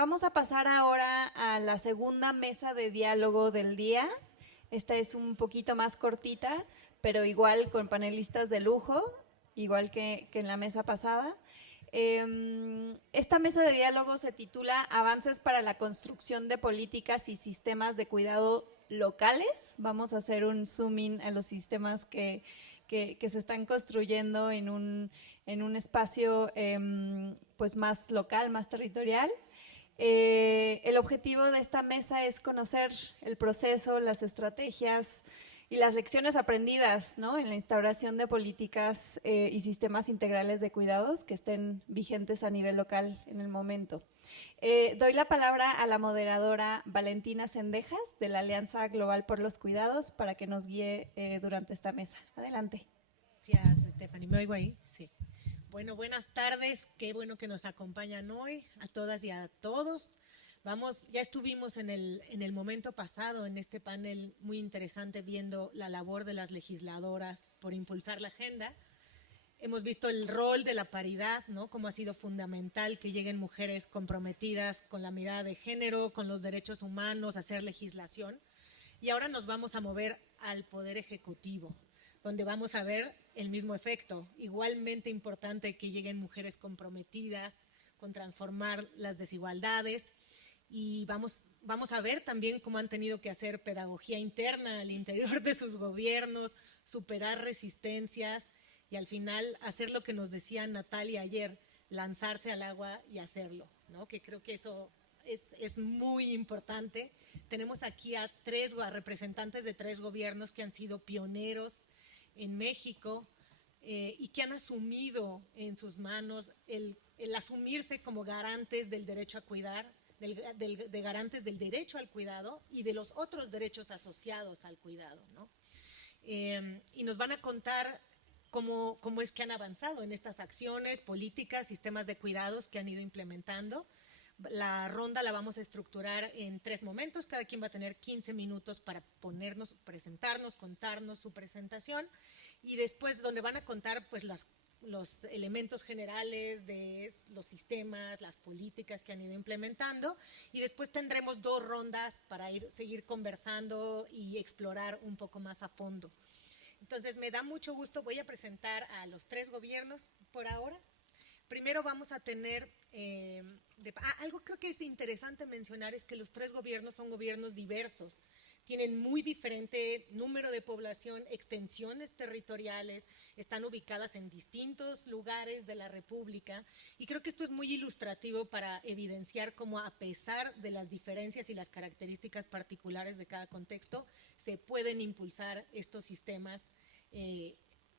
Vamos a pasar ahora a la segunda mesa de diálogo del día. Esta es un poquito más cortita, pero igual con panelistas de lujo, igual que en la mesa pasada. Esta mesa de diálogo se titula Avances para la construcción de políticas y sistemas de cuidado locales. Vamos a hacer un zoom in a los sistemas que se están construyendo en un espacio pues más local, más territorial. El objetivo de esta mesa es conocer el proceso, las estrategias y las lecciones aprendidas, ¿no?, en la instauración de políticas y sistemas integrales de cuidados que estén vigentes a nivel local en el momento. Doy la palabra a la moderadora Valentina Sendejas de la Alianza Global por los Cuidados para que nos guíe durante esta mesa. Adelante. Gracias, Stephanie. ¿Me oigo ahí? Sí. Bueno, buenas tardes. Qué bueno que nos acompañan hoy, a todas y a todos. Ya estuvimos en el momento pasado en este panel muy interesante viendo la labor de las legisladoras por impulsar la agenda. Hemos visto el rol de la paridad, ¿no?, cómo ha sido fundamental que lleguen mujeres comprometidas con la mirada de género, con los derechos humanos, a hacer legislación. Y ahora nos vamos a mover al Poder Ejecutivo, donde vamos a ver el mismo efecto. Igualmente importante que lleguen mujeres comprometidas con transformar las desigualdades, y vamos a ver también cómo han tenido que hacer pedagogía interna al interior de sus gobiernos, superar resistencias y al final hacer lo que nos decía Natalia ayer, lanzarse al agua y hacerlo, ¿no?, que creo que eso es muy importante. Tenemos aquí a representantes de 3 gobiernos que han sido pioneros en México y que han asumido en sus manos el asumirse como garantes del derecho a cuidar, de garantes del derecho al cuidado y de los otros derechos asociados al cuidado, ¿no? Y nos van a contar cómo es que han avanzado en estas acciones, políticas, sistemas de cuidados que han ido implementando. La ronda la vamos a estructurar en 3 momentos, cada quien va a tener 15 minutos para presentarnos, contarnos su presentación, y después donde van a contar pues los elementos generales de los sistemas, las políticas que han ido implementando, y después tendremos 2 rondas para seguir conversando y explorar un poco más a fondo. Entonces me da mucho gusto, voy a presentar a los 3 gobiernos por ahora. Primero vamos a tener, algo creo que es interesante mencionar es que los 3 gobiernos son gobiernos diversos, tienen muy diferente número de población, extensiones territoriales, están ubicadas en distintos lugares de la República, y creo que esto es muy ilustrativo para evidenciar cómo, a pesar de las diferencias y las características particulares de cada contexto, se pueden impulsar estos sistemas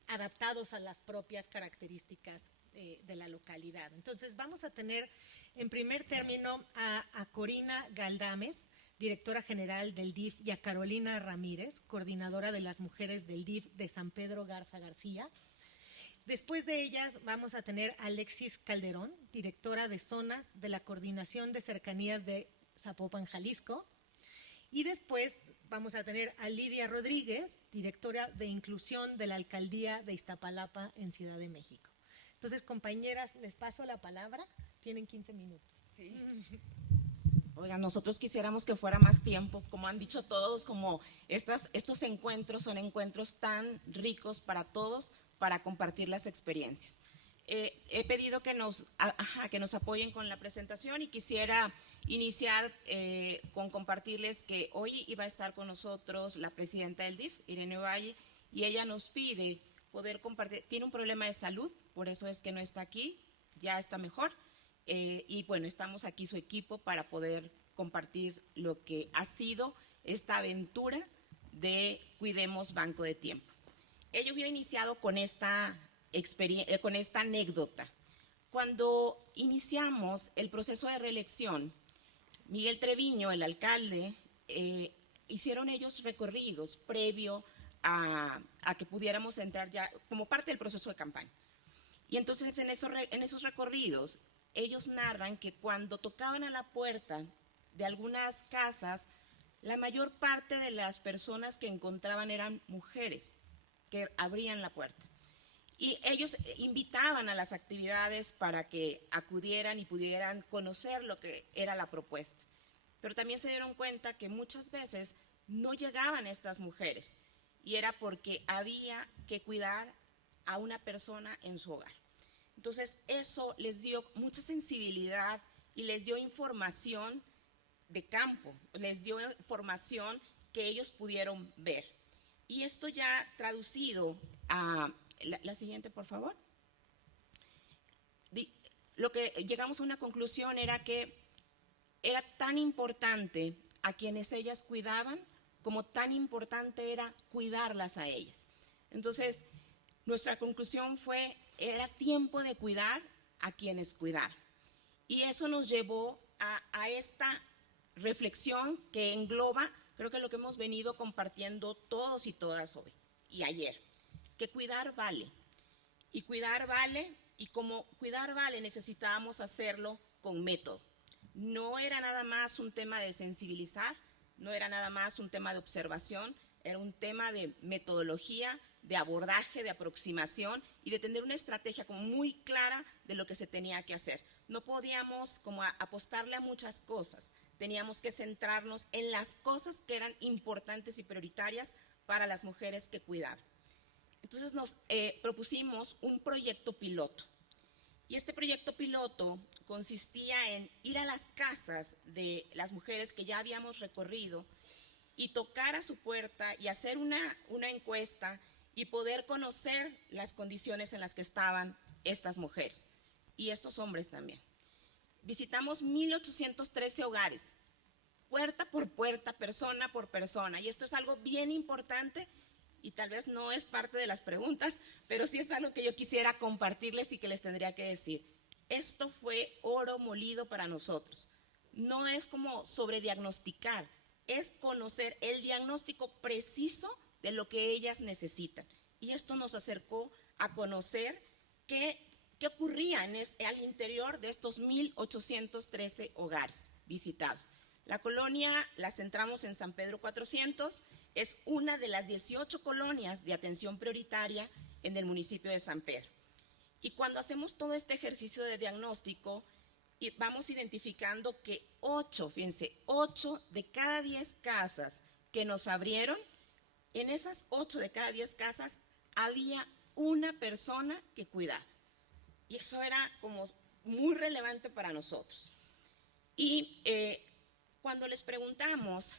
adaptados a las propias características de la localidad. Entonces vamos a tener en primer término a Corina Galdames, directora general del DIF, y a Carolina Ramírez, coordinadora de las mujeres del DIF de San Pedro Garza García. Después de ellas vamos a tener a Alexis Calderón, directora de zonas de la Coordinación de Cercanías de Zapopan, Jalisco. Y después vamos a tener a Lidia Rodríguez, directora de Inclusión de la Alcaldía de Iztapalapa en Ciudad de México. Entonces, compañeras, les paso la palabra. Tienen 15 minutos. Sí. Oigan, nosotros quisiéramos que fuera más tiempo, como han dicho todos, como estos encuentros son encuentros tan ricos para todos, para compartir las experiencias. He pedido que nos apoyen con la presentación, y quisiera iniciar con compartirles que hoy iba a estar con nosotros la presidenta del DIF, Irene Valle, y ella nos pide poder compartir. Tiene un problema de salud, por eso es que no está aquí, ya está mejor. Y bueno, estamos aquí su equipo para poder compartir lo que ha sido esta aventura de Cuidemos Banco de Tiempo. Ella había iniciado con esta anécdota. Cuando iniciamos el proceso de reelección, Miguel Treviño, el alcalde, hicieron ellos recorridos previo a que pudiéramos entrar ya como parte del proceso de campaña. Y entonces en esos recorridos ellos narran que cuando tocaban a la puerta de algunas casas, la mayor parte de las personas que encontraban eran mujeres que abrían la puerta. Y ellos invitaban a las actividades para que acudieran y pudieran conocer lo que era la propuesta. Pero también se dieron cuenta que muchas veces no llegaban estas mujeres y era porque había que cuidar a una persona en su hogar. Entonces eso les dio mucha sensibilidad y les dio información de campo, les dio información que ellos pudieron ver. Y esto ya traducido a la siguiente, por favor. Lo que llegamos a una conclusión era que era tan importante a quienes ellas cuidaban como tan importante era cuidarlas a ellas. Entonces, nuestra conclusión fue, era tiempo de cuidar a quienes cuidaban. Y eso nos llevó a esta reflexión que engloba, creo que lo que hemos venido compartiendo todos y todas hoy y ayer, que cuidar vale. Y cuidar vale, y como cuidar vale necesitábamos hacerlo con método. No era nada más un tema de sensibilizar, no era nada más un tema de observación, era un tema de metodología, de abordaje, de aproximación y de tener una estrategia como muy clara de lo que se tenía que hacer. No podíamos como apostarle a muchas cosas, teníamos que centrarnos en las cosas que eran importantes y prioritarias para las mujeres que cuidaban. Entonces nos propusimos un proyecto piloto. Y este proyecto piloto consistía en ir a las casas de las mujeres que ya habíamos recorrido y tocar a su puerta y hacer una encuesta y poder conocer las condiciones en las que estaban estas mujeres y estos hombres también. Visitamos 1,813 hogares, puerta por puerta, persona por persona, y esto es algo bien importante y tal vez no es parte de las preguntas, pero sí es algo que yo quisiera compartirles y que les tendría que decir. Esto fue oro molido para nosotros. No es como sobrediagnosticar, es conocer el diagnóstico preciso de lo que ellas necesitan. Y esto nos acercó a conocer qué ocurría al interior de estos 1,813 hogares visitados. La colonia la centramos en San Pedro 400, es una de las 18 colonias de atención prioritaria en el municipio de San Pedro. Y cuando hacemos todo este ejercicio de diagnóstico, vamos identificando que 8 de cada 10 casas que nos abrieron, en esas 8 de cada 10 casas había una persona que cuidaba. Y eso era como muy relevante para nosotros. Y cuando les preguntamos,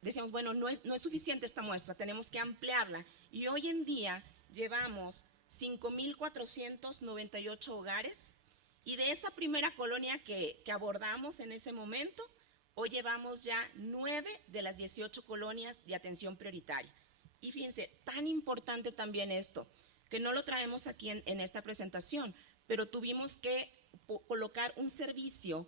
decíamos, bueno, no es suficiente esta muestra, tenemos que ampliarla. Y hoy en día llevamos 5,498 hogares y de esa primera colonia que abordamos en ese momento, hoy llevamos ya 9 de las 18 colonias de atención prioritaria. Y fíjense, tan importante también esto, que no lo traemos aquí en esta presentación, pero tuvimos que colocar un servicio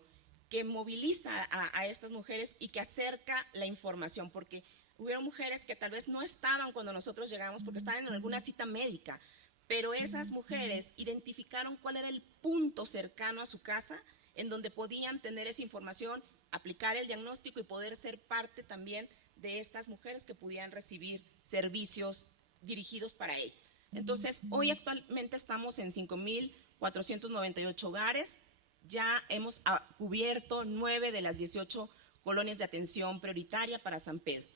que moviliza a estas mujeres y que acerca la información, porque hubieron mujeres que tal vez no estaban cuando nosotros llegamos porque estaban en alguna cita médica, pero esas mujeres identificaron cuál era el punto cercano a su casa en donde podían tener esa información, aplicar el diagnóstico y poder ser parte también de estas mujeres que pudieran recibir servicios dirigidos para ellas. Entonces, hoy actualmente estamos en 5,498 hogares, ya hemos cubierto 9 de las 18 colonias de atención prioritaria para San Pedro.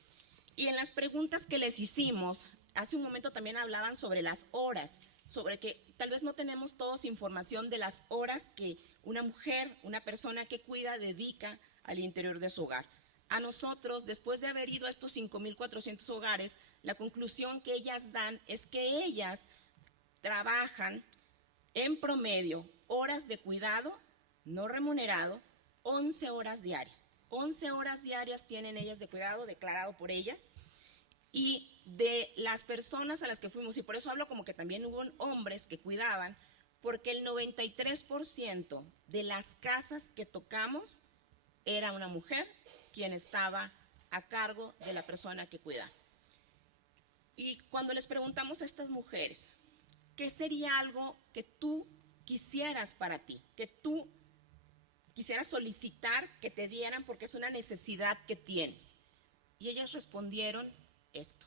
Y en las preguntas que les hicimos, hace un momento también hablaban sobre las horas, sobre que tal vez no tenemos todos información de las horas que una mujer, una persona que cuida, dedica al interior de su hogar. A nosotros, después de haber ido a estos 5,400 hogares, la conclusión que ellas dan es que ellas trabajan en promedio horas de cuidado no remunerado, 11 horas diarias. 11 horas diarias tienen ellas de cuidado declarado por ellas. Y de las personas a las que fuimos, y por eso hablo como que también hubo hombres que cuidaban, porque el 93% de las casas que tocamos era una mujer quien estaba a cargo de la persona que cuida. Y cuando les preguntamos a estas mujeres, ¿qué sería algo que tú quisieras para ti? Que tú quisieras solicitar que te dieran porque es una necesidad que tienes. Y ellas respondieron esto.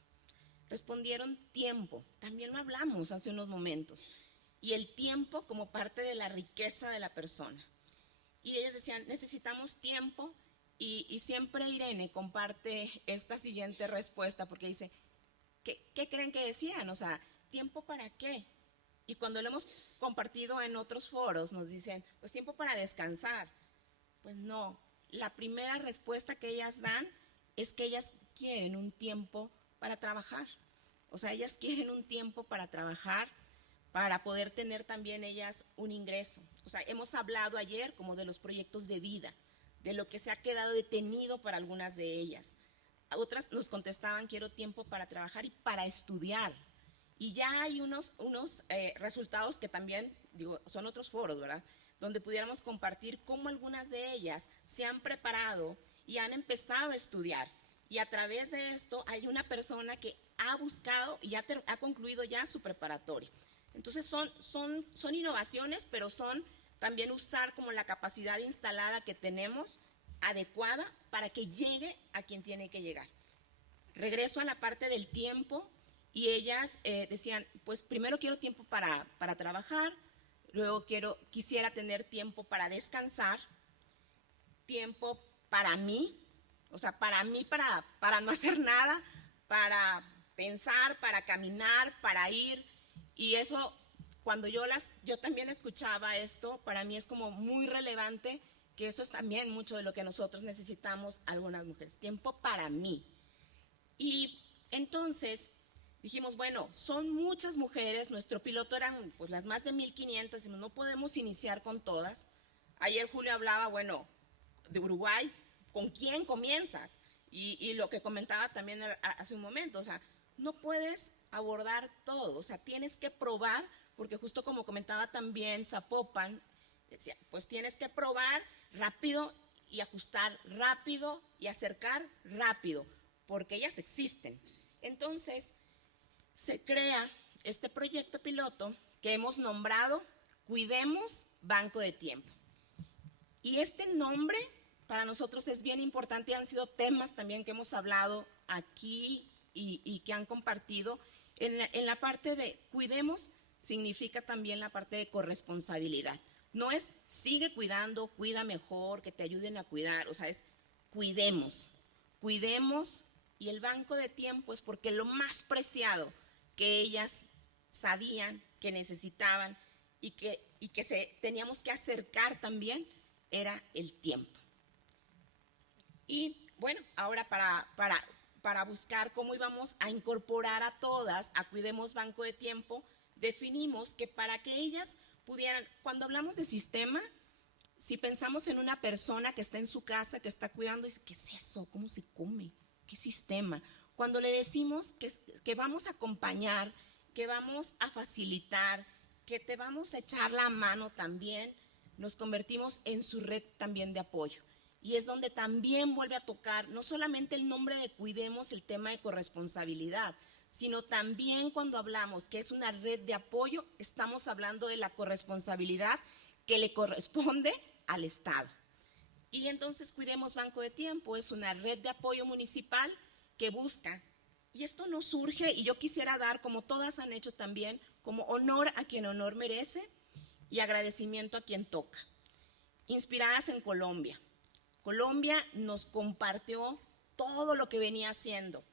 Respondieron tiempo. También lo hablamos hace unos momentos. y el tiempo como parte de la riqueza de la persona. Y ellas decían, necesitamos tiempo, y siempre Irene comparte esta siguiente respuesta, porque dice, ¿qué creen que decían? O sea, ¿tiempo para qué? Y cuando lo hemos compartido en otros foros, nos dicen, pues tiempo para descansar. Pues no, la primera respuesta que ellas dan es que ellas quieren un tiempo para trabajar. O sea, ellas quieren un tiempo para trabajar, para poder tener también ellas un ingreso. O sea, hemos hablado ayer como de los proyectos de vida, de lo que se ha quedado detenido para algunas de ellas. Otras nos contestaban, quiero tiempo para trabajar y para estudiar. Y ya hay unos resultados que también, digo, son otros foros, ¿verdad? Donde pudiéramos compartir cómo algunas de ellas se han preparado y han empezado a estudiar. Y a través de esto hay una persona que ha buscado y ha concluido ya su preparatoria. Entonces son innovaciones, pero son también usar como la capacidad instalada que tenemos adecuada para que llegue a quien tiene que llegar. Regreso a la parte del tiempo y ellas decían, pues primero quiero tiempo para trabajar, luego quisiera tener tiempo para descansar, tiempo para mí, o sea, para mí, para no hacer nada, para pensar, para caminar, para ir. Y eso, cuando yo también escuchaba esto, para mí es como muy relevante, que eso es también mucho de lo que nosotros necesitamos algunas mujeres, tiempo para mí. Y entonces dijimos, bueno, son muchas mujeres, nuestro piloto eran pues las más de 1,500, decimos, no podemos iniciar con todas. Ayer Julio hablaba, bueno, de Uruguay, ¿con quién comienzas? Y lo que comentaba también hace un momento, o sea, no puedes abordar todo, o sea, tienes que probar, porque justo como comentaba también Zapopan, decía, pues tienes que probar rápido y ajustar rápido y acercar rápido, porque ellas existen. Entonces, se crea este proyecto piloto que hemos nombrado Cuidemos Banco de Tiempo. Y este nombre para nosotros es bien importante y han sido temas también que hemos hablado aquí y que han compartido. En la parte de cuidemos significa también la parte de corresponsabilidad. No es sigue cuidando, cuida mejor, que te ayuden a cuidar, o sea, es cuidemos. Y el banco de tiempo es porque lo más preciado que ellas sabían, que necesitaban y que teníamos que acercar también era el tiempo. Y bueno, ahora para buscar cómo íbamos a incorporar a todas a Cuidemos Banco de Tiempo, definimos que para que ellas pudieran, cuando hablamos de sistema, si pensamos en una persona que está en su casa, que está cuidando, dice, ¿qué es eso? ¿Cómo se come? ¿Qué sistema? Cuando le decimos que vamos a acompañar, que vamos a facilitar, que te vamos a echar la mano también, nos convertimos en su red también de apoyo. Y es donde también vuelve a tocar no solamente el nombre de Cuidemos, el tema de corresponsabilidad, sino también cuando hablamos que es una red de apoyo, estamos hablando de la corresponsabilidad que le corresponde al Estado. Y entonces Cuidemos Banco de Tiempo es una red de apoyo municipal que busca, y esto no surge, y yo quisiera dar, como todas han hecho también, como honor a quien honor merece y agradecimiento a quien toca. Inspiradas en Colombia. Colombia nos compartió todo lo que venía haciendo.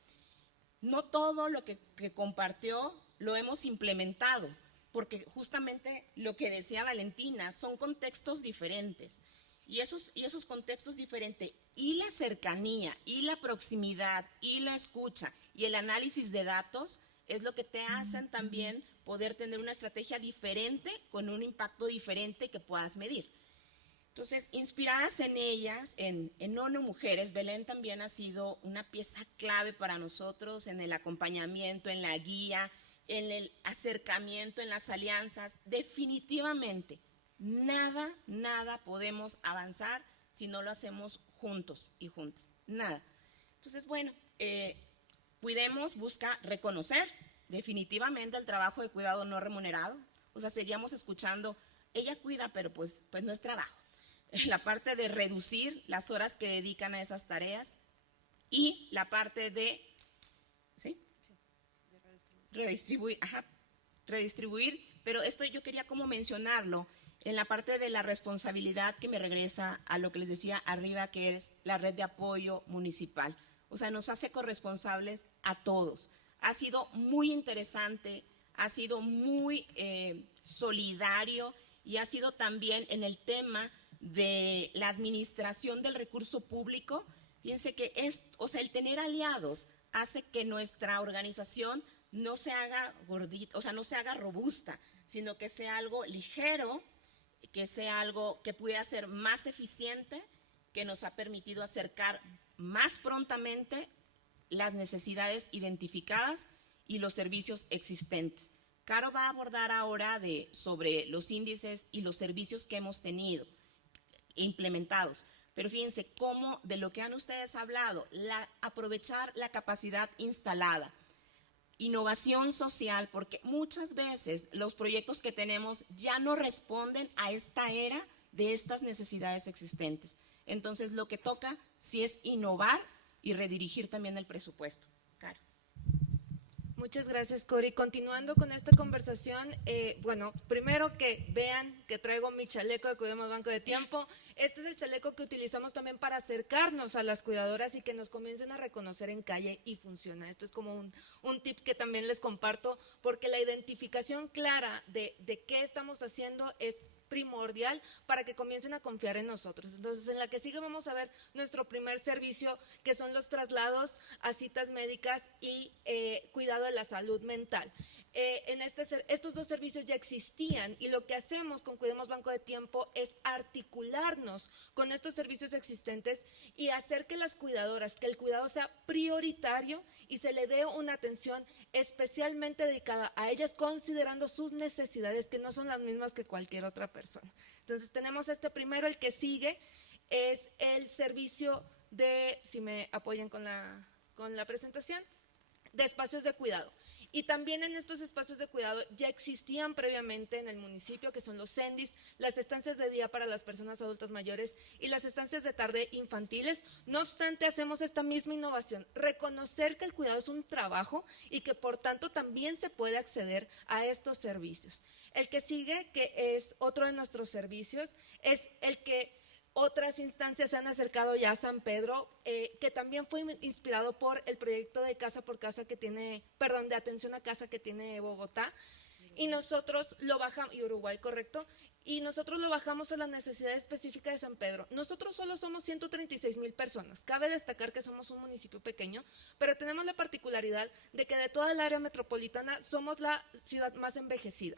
No todo lo que compartió lo hemos implementado, porque justamente lo que decía Valentina, son contextos diferentes. Y esos contextos diferentes, y la cercanía, y la proximidad, y la escucha, y el análisis de datos, es lo que te hacen también poder tener una estrategia diferente, con un impacto diferente que puedas medir. Entonces, inspiradas en ellas, en ONU Mujeres, Belén también ha sido una pieza clave para nosotros en el acompañamiento, en la guía, en el acercamiento, en las alianzas. Definitivamente, nada podemos avanzar si no lo hacemos juntos y juntas, nada. Entonces, bueno, Cuidemos busca reconocer definitivamente el trabajo de cuidado no remunerado. O sea, seguíamos escuchando, ella cuida, pero pues no es trabajo. La parte de reducir las horas que dedican a esas tareas y la parte de redistribuir pero esto yo quería como mencionarlo en la parte de la responsabilidad que me regresa a lo que les decía arriba, que es la red de apoyo municipal. O sea, nos hace corresponsables a todos. Ha sido muy interesante, ha sido muy solidario y ha sido también en el tema de la administración del recurso público. Fíjense que el tener aliados hace que nuestra organización no se haga gordita, o sea, no se haga robusta, sino que sea algo ligero, que sea algo que pueda ser más eficiente, que nos ha permitido acercar más prontamente las necesidades identificadas y los servicios existentes. Caro va a abordar ahora sobre los índices y los servicios que hemos tenido implementados. Pero fíjense cómo de lo que han ustedes hablado, aprovechar la capacidad instalada, innovación social, porque muchas veces los proyectos que tenemos ya no responden a esta era de estas necesidades existentes. Entonces lo que toca sí es innovar y redirigir también el presupuesto. Caro. Muchas gracias, Cori. Continuando con esta conversación, bueno, primero que vean que traigo mi chaleco de Cuidemos Banco de Tiempo. Este es el chaleco que utilizamos también para acercarnos a las cuidadoras y que nos comiencen a reconocer en calle y funciona. Esto es como un tip que también les comparto, porque la identificación clara de qué estamos haciendo es primordial para que comiencen a confiar en nosotros. Entonces, en la que sigue vamos a ver nuestro primer servicio, que son los traslados a citas médicas y cuidado de la salud mental. Estos dos servicios ya existían y lo que hacemos con Cuidemos Banco de Tiempo es articularnos con estos servicios existentes y hacer que las cuidadoras, que el cuidado sea prioritario y se le dé una atención especialmente dedicada a ellas, considerando sus necesidades, que no son las mismas que cualquier otra persona. Entonces tenemos primero, el que sigue es el servicio de, si me apoyan con la presentación, de espacios de cuidado. Y también en estos espacios de cuidado ya existían previamente en el municipio, que son los CENDIs, las estancias de día para las personas adultas mayores y las estancias de tarde infantiles. No obstante, hacemos esta misma innovación, reconocer que el cuidado es un trabajo y que por tanto también se puede acceder a estos servicios. El que sigue, que es otro de nuestros servicios, es el que otras instancias se han acercado ya a San Pedro, que también fue inspirado por el proyecto de casa por casa que tiene, de atención a casa que tiene Bogotá, y nosotros lo bajamos, y Uruguay, correcto, y nosotros lo bajamos a la necesidad específica de San Pedro. Nosotros solo somos 136,000 personas. Cabe destacar que somos un municipio pequeño, pero tenemos la particularidad de que de toda el área metropolitana somos la ciudad más envejecida.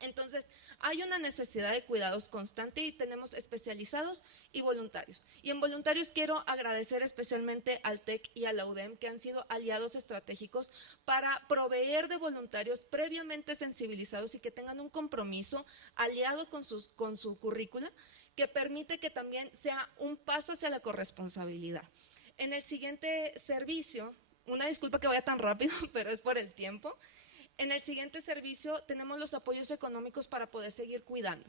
Entonces, hay una necesidad de cuidados constante y tenemos especializados y voluntarios. Y en voluntarios quiero agradecer especialmente al TEC y a la UDEM, que han sido aliados estratégicos para proveer de voluntarios previamente sensibilizados y que tengan un compromiso aliado con su currícula, que permite que también sea un paso hacia la corresponsabilidad. En el siguiente servicio, una disculpa que vaya tan rápido, pero es por el tiempo. En el siguiente servicio tenemos los apoyos económicos para poder seguir cuidando.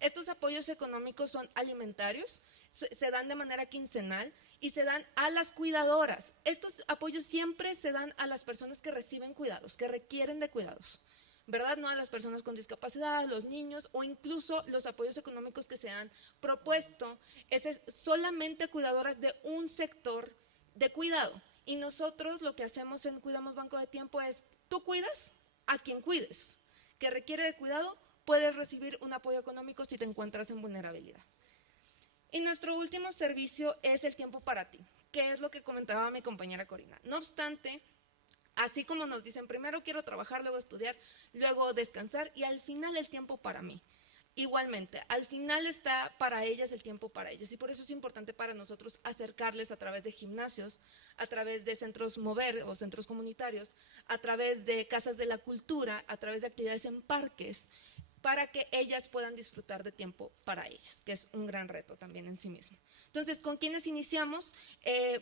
Estos apoyos económicos son alimentarios, se dan de manera quincenal y se dan a las cuidadoras. Estos apoyos siempre se dan a las personas que reciben cuidados, que requieren de cuidados, ¿verdad? No a las personas con discapacidad, a los niños o incluso los apoyos económicos que se han propuesto. Es solamente a cuidadoras de un sector de cuidado. Y nosotros lo que hacemos en Cuidamos Banco de Tiempo es, tú cuidas a quien cuides, que requiere de cuidado, puedes recibir un apoyo económico si te encuentras en vulnerabilidad. Y nuestro último servicio es el tiempo para ti, que es lo que comentaba mi compañera Corina. No obstante, así como nos dicen, primero quiero trabajar, luego estudiar, luego descansar y al final el tiempo para mí. Igualmente, al final está para ellas el tiempo para ellas y por eso es importante para nosotros acercarles a través de gimnasios, a través de centros mover o centros comunitarios, a través de casas de la cultura, a través de actividades en parques, para que ellas puedan disfrutar de tiempo para ellas, que es un gran reto también en sí mismo. Entonces, ¿con quiénes iniciamos?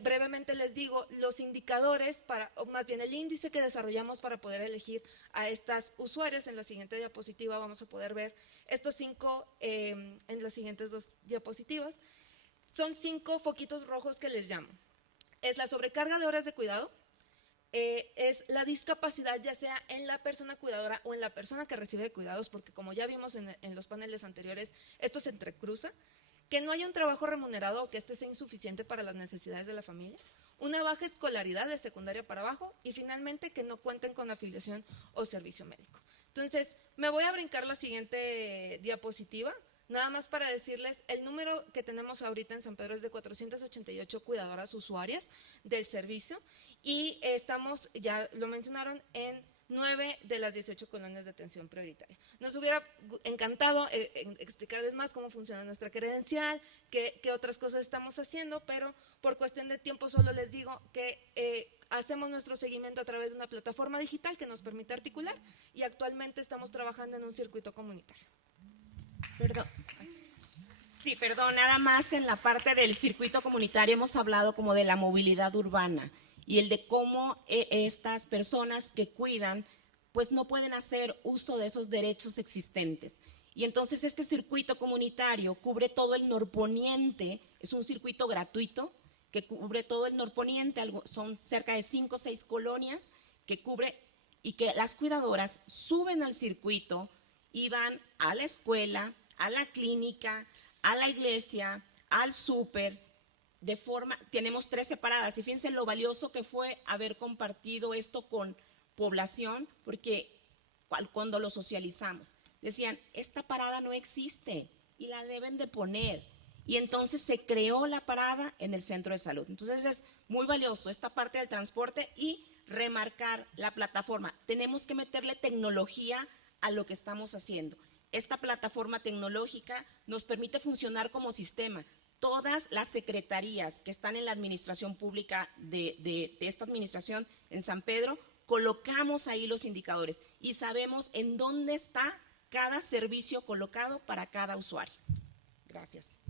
Brevemente les digo, los indicadores, o más bien el índice que desarrollamos para poder elegir a estas usuarias. En la siguiente diapositiva vamos a poder ver estos 5 en las siguientes 2 diapositivas. Son 5 foquitos rojos que les llamo. Es la sobrecarga de horas de cuidado, es la discapacidad, ya sea en la persona cuidadora o en la persona que recibe cuidados, porque como ya vimos en los paneles anteriores, esto se entrecruza, que no haya un trabajo remunerado o que este sea insuficiente para las necesidades de la familia, una baja escolaridad de secundaria para abajo y finalmente que no cuenten con afiliación o servicio médico. Entonces, me voy a brincar la siguiente diapositiva, nada más para decirles, el número que tenemos ahorita en San Pedro es de 488 cuidadoras usuarias del servicio y estamos, ya lo mencionaron, en 9 de las 18 colonias de atención prioritaria. Nos hubiera encantado explicarles más cómo funciona nuestra credencial, qué otras cosas estamos haciendo, pero por cuestión de tiempo solo les digo que hacemos nuestro seguimiento a través de una plataforma digital que nos permite articular y actualmente estamos trabajando en un circuito comunitario. Perdón. Sí, perdón, nada más en la parte del circuito comunitario hemos hablado como de la movilidad urbana y el de cómo estas personas que cuidan pues no pueden hacer uso de esos derechos existentes. Y entonces este circuito comunitario cubre todo el norponiente, es un circuito gratuito que cubre todo el norponiente, son cerca de 5 o 6 colonias que cubre y que las cuidadoras suben al circuito y van a la escuela, a la clínica, a la iglesia, al súper, de forma, tenemos 3 separadas y fíjense lo valioso que fue haber compartido esto con población, porque cuando lo socializamos, decían, esta parada no existe y la deben de poner. Y entonces se creó la parada en el centro de salud. Entonces es muy valioso esta parte del transporte y remarcar la plataforma. Tenemos que meterle tecnología a lo que estamos haciendo. Esta plataforma tecnológica nos permite funcionar como sistema. Todas las secretarías que están en la administración pública de esta administración en San Pedro, colocamos ahí los indicadores y sabemos en dónde está cada servicio colocado para cada usuario. Gracias.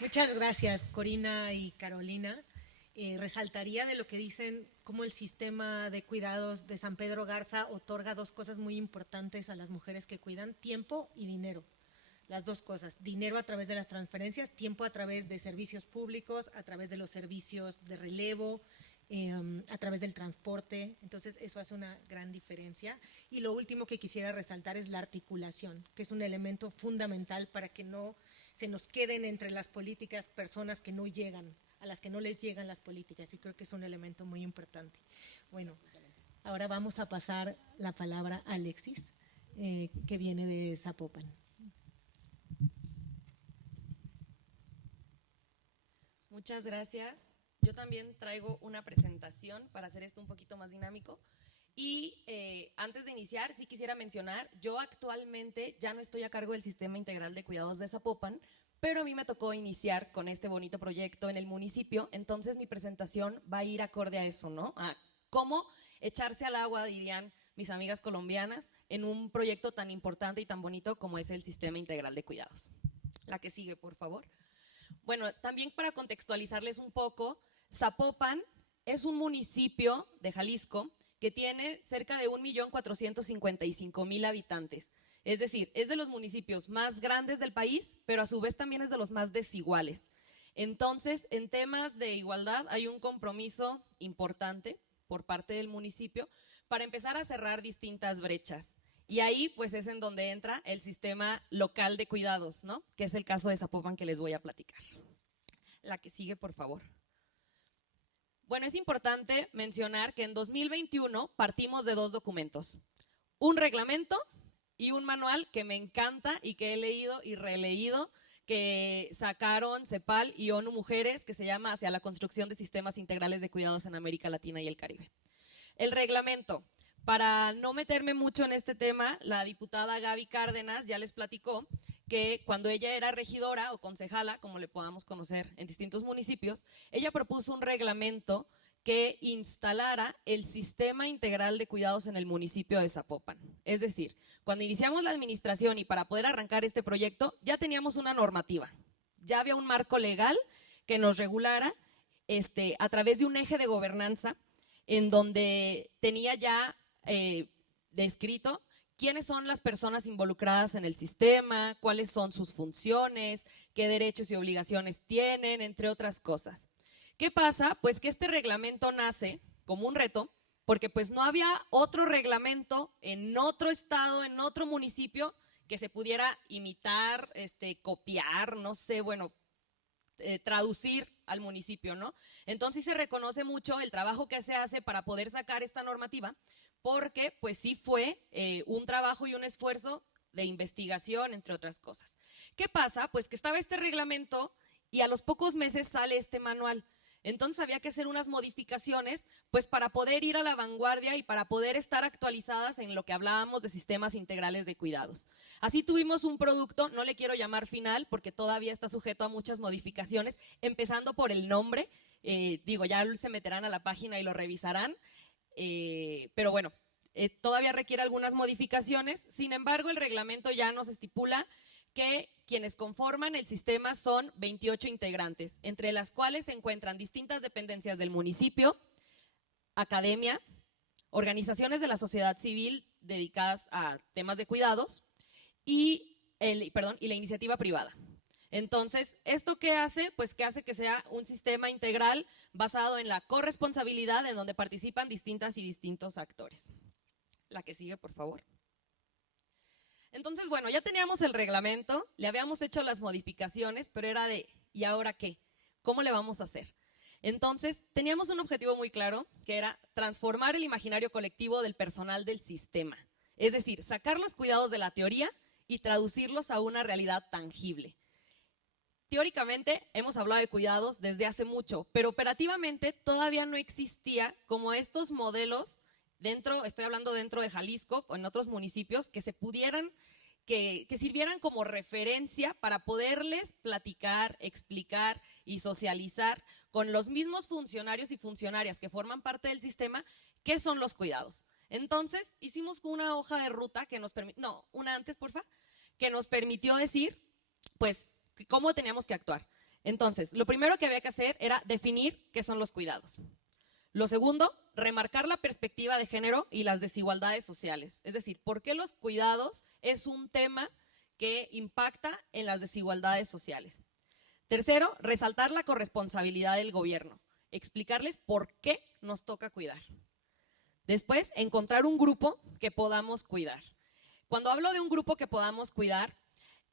Muchas gracias, Corina y Carolina. Resaltaría de lo que dicen cómo el sistema de cuidados de San Pedro Garza otorga 2 cosas muy importantes a las mujeres que cuidan, tiempo y dinero. Las 2 cosas, dinero a través de las transferencias, tiempo a través de servicios públicos, a través de los servicios de relevo, a través del transporte. Entonces eso hace una gran diferencia. Y lo último que quisiera resaltar es la articulación, que es un elemento fundamental para que no se nos queden entre las políticas personas que no llegan, a las que no les llegan las políticas, y creo que es un elemento muy importante. Bueno, ahora vamos a pasar la palabra a Alexis, que viene de Zapopan. Muchas gracias. Yo también traigo una presentación para hacer esto un poquito más dinámico. Y antes de iniciar, sí quisiera mencionar, yo actualmente ya no estoy a cargo del Sistema Integral de Cuidados de Zapopan, pero a mí me tocó iniciar con este bonito proyecto en el municipio, entonces mi presentación va a ir acorde a eso, ¿no? A cómo echarse al agua, dirían mis amigas colombianas, en un proyecto tan importante y tan bonito como es el Sistema Integral de Cuidados. La que sigue, por favor. Bueno, también para contextualizarles un poco, Zapopan es un municipio de Jalisco que tiene cerca de 1.455.000 habitantes. Es decir, es de los municipios más grandes del país, pero a su vez también es de los más desiguales. Entonces, en temas de igualdad hay un compromiso importante por parte del municipio para empezar a cerrar distintas brechas. Y ahí pues es en donde entra el sistema local de cuidados, ¿no? Que es el caso de Zapopan que les voy a platicar. La que sigue, por favor. Bueno, es importante mencionar que en 2021 partimos de 2 documentos. Un reglamento y un manual que me encanta y que he leído y releído, que sacaron CEPAL y ONU Mujeres, que se llama Hacia la construcción de sistemas integrales de cuidados en América Latina y el Caribe. El reglamento, para no meterme mucho en este tema, la diputada Gaby Cárdenas ya les platicó que cuando ella era regidora o concejala, como le podamos conocer en distintos municipios, ella propuso un reglamento que instalara el sistema integral de cuidados en el municipio de Zapopan. Es decir, cuando iniciamos la administración y para poder arrancar este proyecto, ya teníamos una normativa, ya había un marco legal que nos regulara a través de un eje de gobernanza en donde tenía ya descrito quiénes son las personas involucradas en el sistema, cuáles son sus funciones, qué derechos y obligaciones tienen, entre otras cosas. ¿Qué pasa? Pues que este reglamento nace como un reto, porque pues no había otro reglamento en otro estado, en otro municipio, que se pudiera imitar, copiar, no sé, bueno, traducir al municipio, ¿no? Entonces se reconoce mucho el trabajo que se hace para poder sacar esta normativa, porque pues sí fue un trabajo y un esfuerzo de investigación, entre otras cosas. ¿Qué pasa? Pues que estaba este reglamento y a los pocos meses sale este manual. Entonces había que hacer unas modificaciones pues para poder ir a la vanguardia y para poder estar actualizadas en lo que hablábamos de sistemas integrales de cuidados. Así tuvimos un producto, no le quiero llamar final porque todavía está sujeto a muchas modificaciones, empezando por el nombre, ya se meterán a la página y lo revisarán, pero bueno, todavía requiere algunas modificaciones. Sin embargo, el reglamento ya nos estipula que quienes conforman el sistema son 28 integrantes, entre las cuales se encuentran distintas dependencias del municipio, academia, organizaciones de la sociedad civil dedicadas a temas de cuidados y la iniciativa privada. Entonces, ¿esto qué hace? Pues que hace que sea un sistema integral basado en la corresponsabilidad, en donde participan distintas y distintos actores. La que sigue, por favor. Entonces, bueno, ya teníamos el reglamento, le habíamos hecho las modificaciones, pero era de, ¿y ahora qué? ¿Cómo le vamos a hacer? Entonces, teníamos un objetivo muy claro, que era transformar el imaginario colectivo del personal del sistema. Es decir, sacar los cuidados de la teoría y traducirlos a una realidad tangible. Teóricamente, hemos hablado de cuidados desde hace mucho, pero operativamente todavía no existía como estos modelos estoy hablando dentro de Jalisco o en otros municipios, que se pudieran, que sirvieran como referencia para poderles platicar, explicar y socializar con los mismos funcionarios y funcionarias que forman parte del sistema, qué son los cuidados. Entonces, hicimos una hoja de ruta que nos permitió, que nos permitió decir, pues, cómo teníamos que actuar. Entonces, lo primero que había que hacer era definir qué son los cuidados. Lo segundo, remarcar la perspectiva de género y las desigualdades sociales. Es decir, ¿por qué los cuidados es un tema que impacta en las desigualdades sociales? Tercero, resaltar la corresponsabilidad del gobierno. Explicarles por qué nos toca cuidar. Después, encontrar un grupo que podamos cuidar. Cuando hablo de un grupo que podamos cuidar,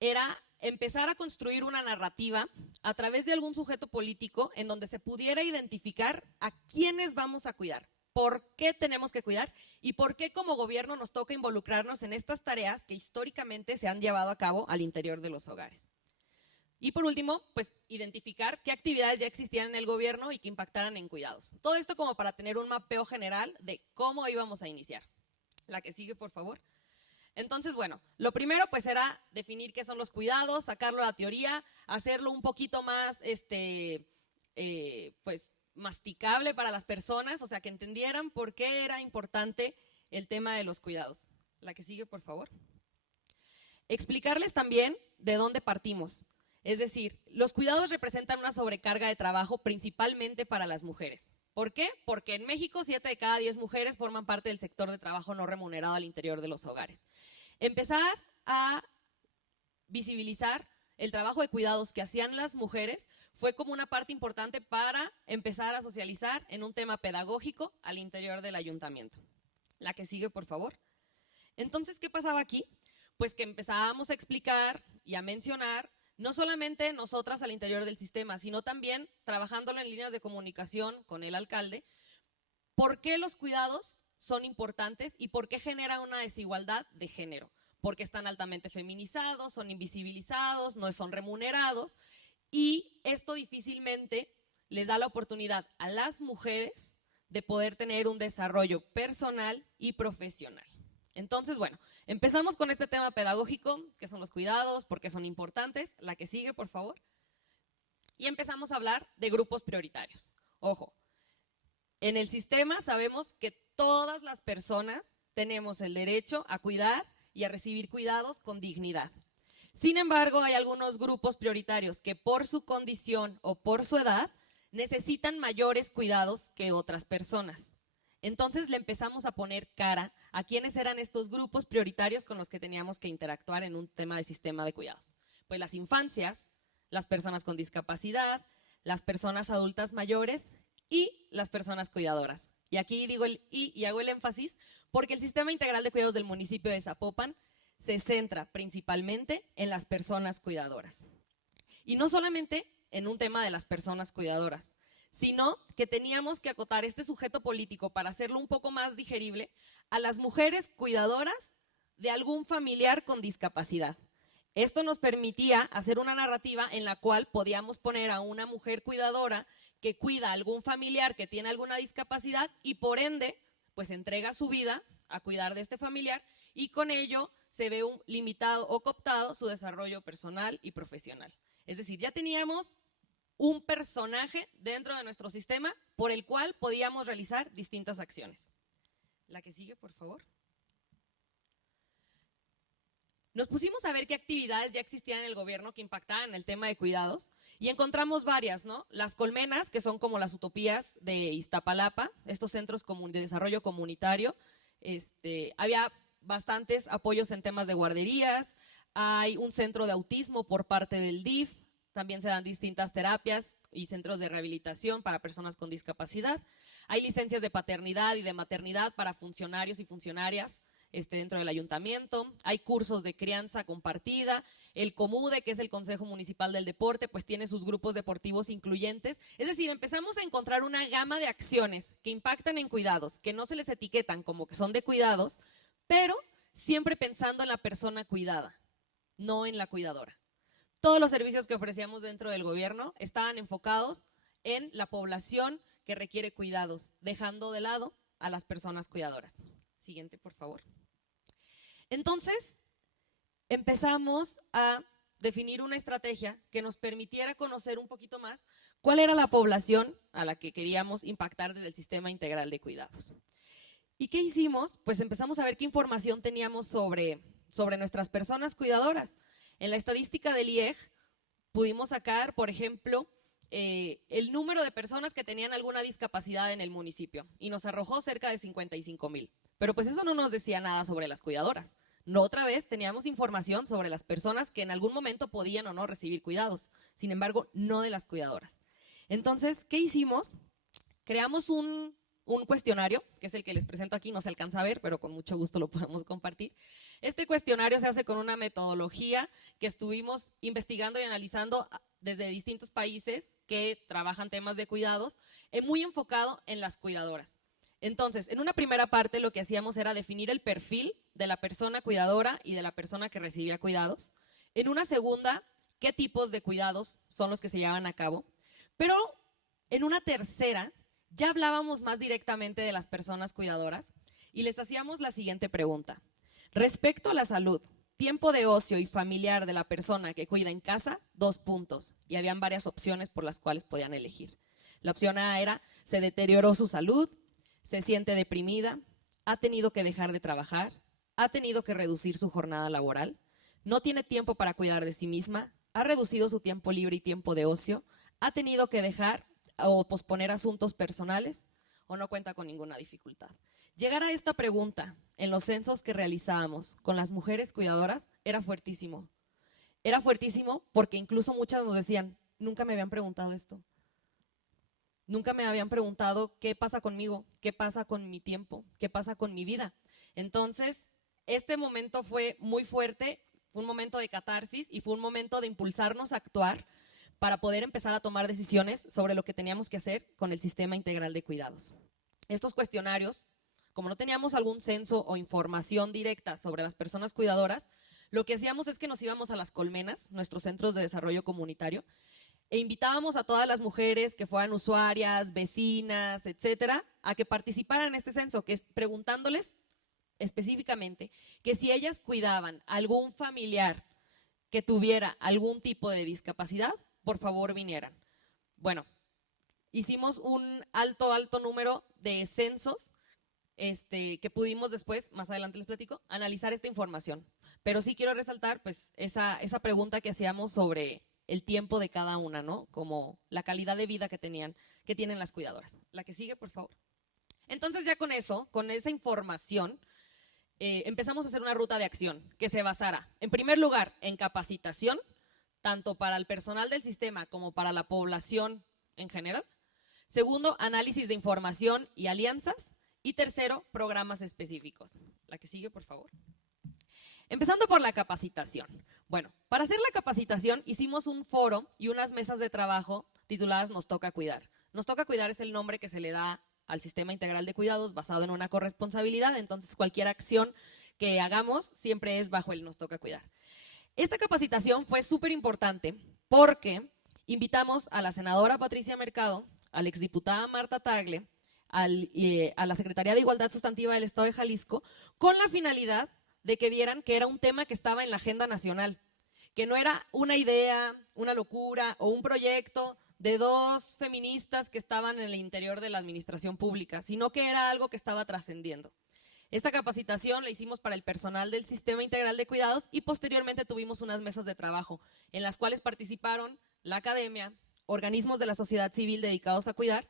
era empezar a construir una narrativa a través de algún sujeto político en donde se pudiera identificar a quiénes vamos a cuidar, por qué tenemos que cuidar y por qué como gobierno nos toca involucrarnos en estas tareas que históricamente se han llevado a cabo al interior de los hogares. Y por último, pues identificar qué actividades ya existían en el gobierno y que impactaran en cuidados. Todo esto como para tener un mapeo general de cómo íbamos a iniciar. La que sigue, por favor. Entonces, bueno, lo primero pues era definir qué son los cuidados, sacarlo a la teoría, hacerlo un poquito más, pues masticable para las personas, o sea, que entendieran por qué era importante el tema de los cuidados. La que sigue, por favor. Explicarles también de dónde partimos. Es decir, los cuidados representan una sobrecarga de trabajo principalmente para las mujeres. ¿Por qué? Porque en México 7 de cada 10 mujeres forman parte del sector de trabajo no remunerado al interior de los hogares. Empezar a visibilizar el trabajo de cuidados que hacían las mujeres fue como una parte importante para empezar a socializar en un tema pedagógico al interior del ayuntamiento. La que sigue, por favor. Entonces, ¿qué pasaba aquí? Pues que empezábamos a explicar y a mencionar no solamente nosotras al interior del sistema, sino también trabajándolo en líneas de comunicación con el alcalde, por qué los cuidados son importantes y por qué genera una desigualdad de género. Porque están altamente feminizados, son invisibilizados, no son remunerados y esto difícilmente les da la oportunidad a las mujeres de poder tener un desarrollo personal y profesional. Entonces, bueno, empezamos con este tema pedagógico, que son los cuidados, por qué son importantes. La que sigue, por favor. Y empezamos a hablar de grupos prioritarios. Ojo, en el sistema sabemos que todas las personas tenemos el derecho a cuidar y a recibir cuidados con dignidad. Sin embargo, hay algunos grupos prioritarios que por su condición o por su edad necesitan mayores cuidados que otras personas. Entonces le empezamos a poner cara a quiénes eran estos grupos prioritarios con los que teníamos que interactuar en un tema de sistema de cuidados. Pues las infancias, las personas con discapacidad, las personas adultas mayores y las personas cuidadoras. Y aquí digo el y hago el énfasis porque el sistema integral de cuidados del municipio de Zapopan se centra principalmente en las personas cuidadoras. Y no solamente en un tema de las personas cuidadoras, sino que teníamos que acotar este sujeto político para hacerlo un poco más digerible a las mujeres cuidadoras de algún familiar con discapacidad. Esto nos permitía hacer una narrativa en la cual podíamos poner a una mujer cuidadora que cuida a algún familiar que tiene alguna discapacidad y por ende, pues entrega su vida a cuidar de este familiar y con ello se ve limitado o cooptado su desarrollo personal y profesional. Es decir, ya teníamos un personaje dentro de nuestro sistema por el cual podíamos realizar distintas acciones. La que sigue, por favor. Nos pusimos a ver qué actividades ya existían en el gobierno que impactaban el tema de cuidados y encontramos varias, ¿no? Las colmenas, que son como las utopías de Iztapalapa, estos centros de desarrollo comunitario. Había bastantes apoyos en temas de guarderías, hay un centro de autismo por parte del DIF, también se dan distintas terapias y centros de rehabilitación para personas con discapacidad. Hay licencias de paternidad y de maternidad para funcionarios y funcionarias dentro del ayuntamiento. Hay cursos de crianza compartida. El COMUDE, que es el Consejo Municipal del Deporte, pues tiene sus grupos deportivos incluyentes. Es decir, empezamos a encontrar una gama de acciones que impactan en cuidados, que no se les etiquetan como que son de cuidados, pero siempre pensando en la persona cuidada, no en la cuidadora. Todos los servicios que ofrecíamos dentro del gobierno estaban enfocados en la población que requiere cuidados, dejando de lado a las personas cuidadoras. Siguiente, por favor. Entonces, empezamos a definir una estrategia que nos permitiera conocer un poquito más cuál era la población a la que queríamos impactar desde el sistema integral de cuidados. ¿Y qué hicimos? Pues empezamos a ver qué información teníamos sobre nuestras personas cuidadoras. En la estadística del IEG pudimos sacar, por ejemplo, el número de personas que tenían alguna discapacidad en el municipio y nos arrojó cerca de 55,000. Pero pues eso no nos decía nada sobre las cuidadoras. No, otra vez teníamos información sobre las personas que en algún momento podían o no recibir cuidados, sin embargo, no de las cuidadoras. Entonces, ¿qué hicimos? Creamos un cuestionario, que es el que les presento aquí, no se alcanza a ver, pero con mucho gusto lo podemos compartir. Este cuestionario se hace con una metodología que estuvimos investigando y analizando desde distintos países que trabajan temas de cuidados, muy enfocado en las cuidadoras. Entonces, en una primera parte lo que hacíamos era definir el perfil de la persona cuidadora y de la persona que recibía cuidados. En una segunda, qué tipos de cuidados son los que se llevan a cabo. Pero en una tercera, ya hablábamos más directamente de las personas cuidadoras y les hacíamos la siguiente pregunta. Respecto a la salud, tiempo de ocio y familiar de la persona que cuida en casa, 2 puntos. Y habían varias opciones por las cuales podían elegir. La opción A era, se deterioró su salud, se siente deprimida, ha tenido que dejar de trabajar, ha tenido que reducir su jornada laboral, no tiene tiempo para cuidar de sí misma, ha reducido su tiempo libre y tiempo de ocio, ha tenido que dejar o posponer asuntos personales o no cuenta con ninguna dificultad. Llegar a esta pregunta en los censos que realizábamos con las mujeres cuidadoras era fuertísimo. Era fuertísimo porque incluso muchas nos decían, nunca me habían preguntado esto. Nunca me habían preguntado qué pasa conmigo, qué pasa con mi tiempo, qué pasa con mi vida. Entonces, este momento fue muy fuerte, fue un momento de catarsis y fue un momento de impulsarnos a actuar para poder empezar a tomar decisiones sobre lo que teníamos que hacer con el sistema integral de cuidados. Estos cuestionarios, como no teníamos algún censo o información directa sobre las personas cuidadoras, lo que hacíamos es que nos íbamos a las colmenas, nuestros centros de desarrollo comunitario, e invitábamos a todas las mujeres que fueran usuarias, vecinas, etcétera, a que participaran en este censo, que es preguntándoles específicamente que si ellas cuidaban a algún familiar que tuviera algún tipo de discapacidad, por favor vinieran. Bueno, hicimos un alto número de censos que pudimos después, más adelante les platico, analizar esta información. Pero sí quiero resaltar pues esa pregunta que hacíamos sobre el tiempo de cada una, ¿no? Como la calidad de vida que tienen las cuidadoras. La que sigue, por favor. Entonces ya con eso, con esa información, empezamos a hacer una ruta de acción que se basara, en primer lugar, en capacitación, tanto para el personal del sistema como para la población en general. Segundo, análisis de información y alianzas. Y tercero, programas específicos. La que sigue, por favor. Empezando por la capacitación. Bueno, para hacer la capacitación hicimos un foro y unas mesas de trabajo tituladas Nos Toca Cuidar. Nos Toca Cuidar es el nombre que se le da al sistema integral de cuidados basado en una corresponsabilidad, entonces cualquier acción que hagamos siempre es bajo el Nos Toca Cuidar. Esta capacitación fue súper importante porque invitamos a la senadora Patricia Mercado, a la exdiputada Marta Tagle, a la Secretaría de Igualdad Sustantiva del Estado de Jalisco, con la finalidad de que vieran que era un tema que estaba en la agenda nacional, que no era una idea, una locura o un proyecto de dos feministas que estaban en el interior de la administración pública, sino que era algo que estaba trascendiendo. Esta capacitación la hicimos para el personal del Sistema Integral de Cuidados y posteriormente tuvimos unas mesas de trabajo en las cuales participaron la academia, organismos de la sociedad civil dedicados a cuidar,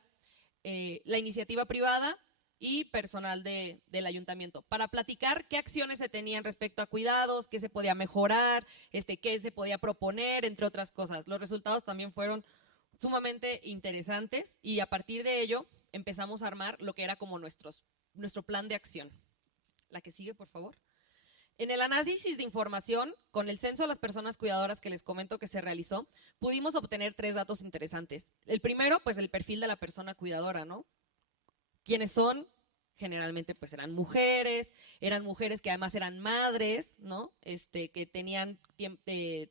la iniciativa privada y personal del ayuntamiento, para platicar qué acciones se tenían respecto a cuidados, qué se podía mejorar, qué se podía proponer, entre otras cosas. Los resultados también fueron sumamente interesantes y a partir de ello empezamos a armar lo que era como nuestro plan de acción. La que sigue, por favor. En el análisis de información, con el censo de las personas cuidadoras que les comento que se realizó, pudimos obtener 3 datos interesantes. El primero, pues el perfil de la persona cuidadora, ¿no? ¿Quiénes son? Generalmente pues eran mujeres que además eran madres, ¿no? Que tenían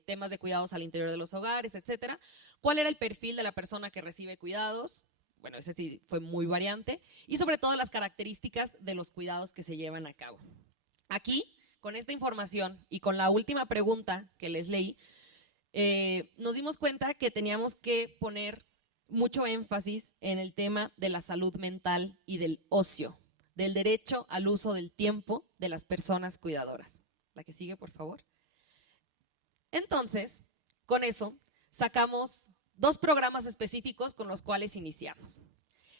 temas de cuidados al interior de los hogares, etcétera. ¿Cuál era el perfil de la persona que recibe cuidados? Bueno, ese sí fue muy variante. Y sobre todo las características de los cuidados que se llevan a cabo. Aquí, con esta información y con la última pregunta que les leí, nos dimos cuenta que teníamos que poner mucho énfasis en el tema de la salud mental y del ocio, del derecho al uso del tiempo de las personas cuidadoras. La que sigue, por favor. Entonces, con eso, sacamos 2 programas específicos con los cuales iniciamos.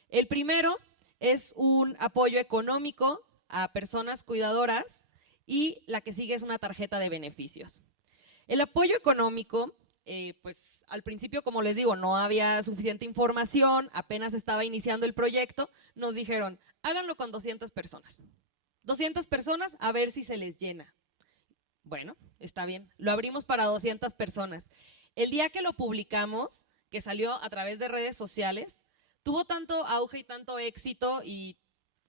El primero es un apoyo económico a personas cuidadoras y la que sigue es una tarjeta de beneficios. El apoyo económico, pues al principio, como les digo, no había suficiente información, apenas estaba iniciando el proyecto, nos dijeron, háganlo con 200 personas. 200 personas, a ver si se les llena. Bueno, está bien, lo abrimos para 200 personas. El día que lo publicamos, que salió a través de redes sociales, tuvo tanto auge y tanto éxito y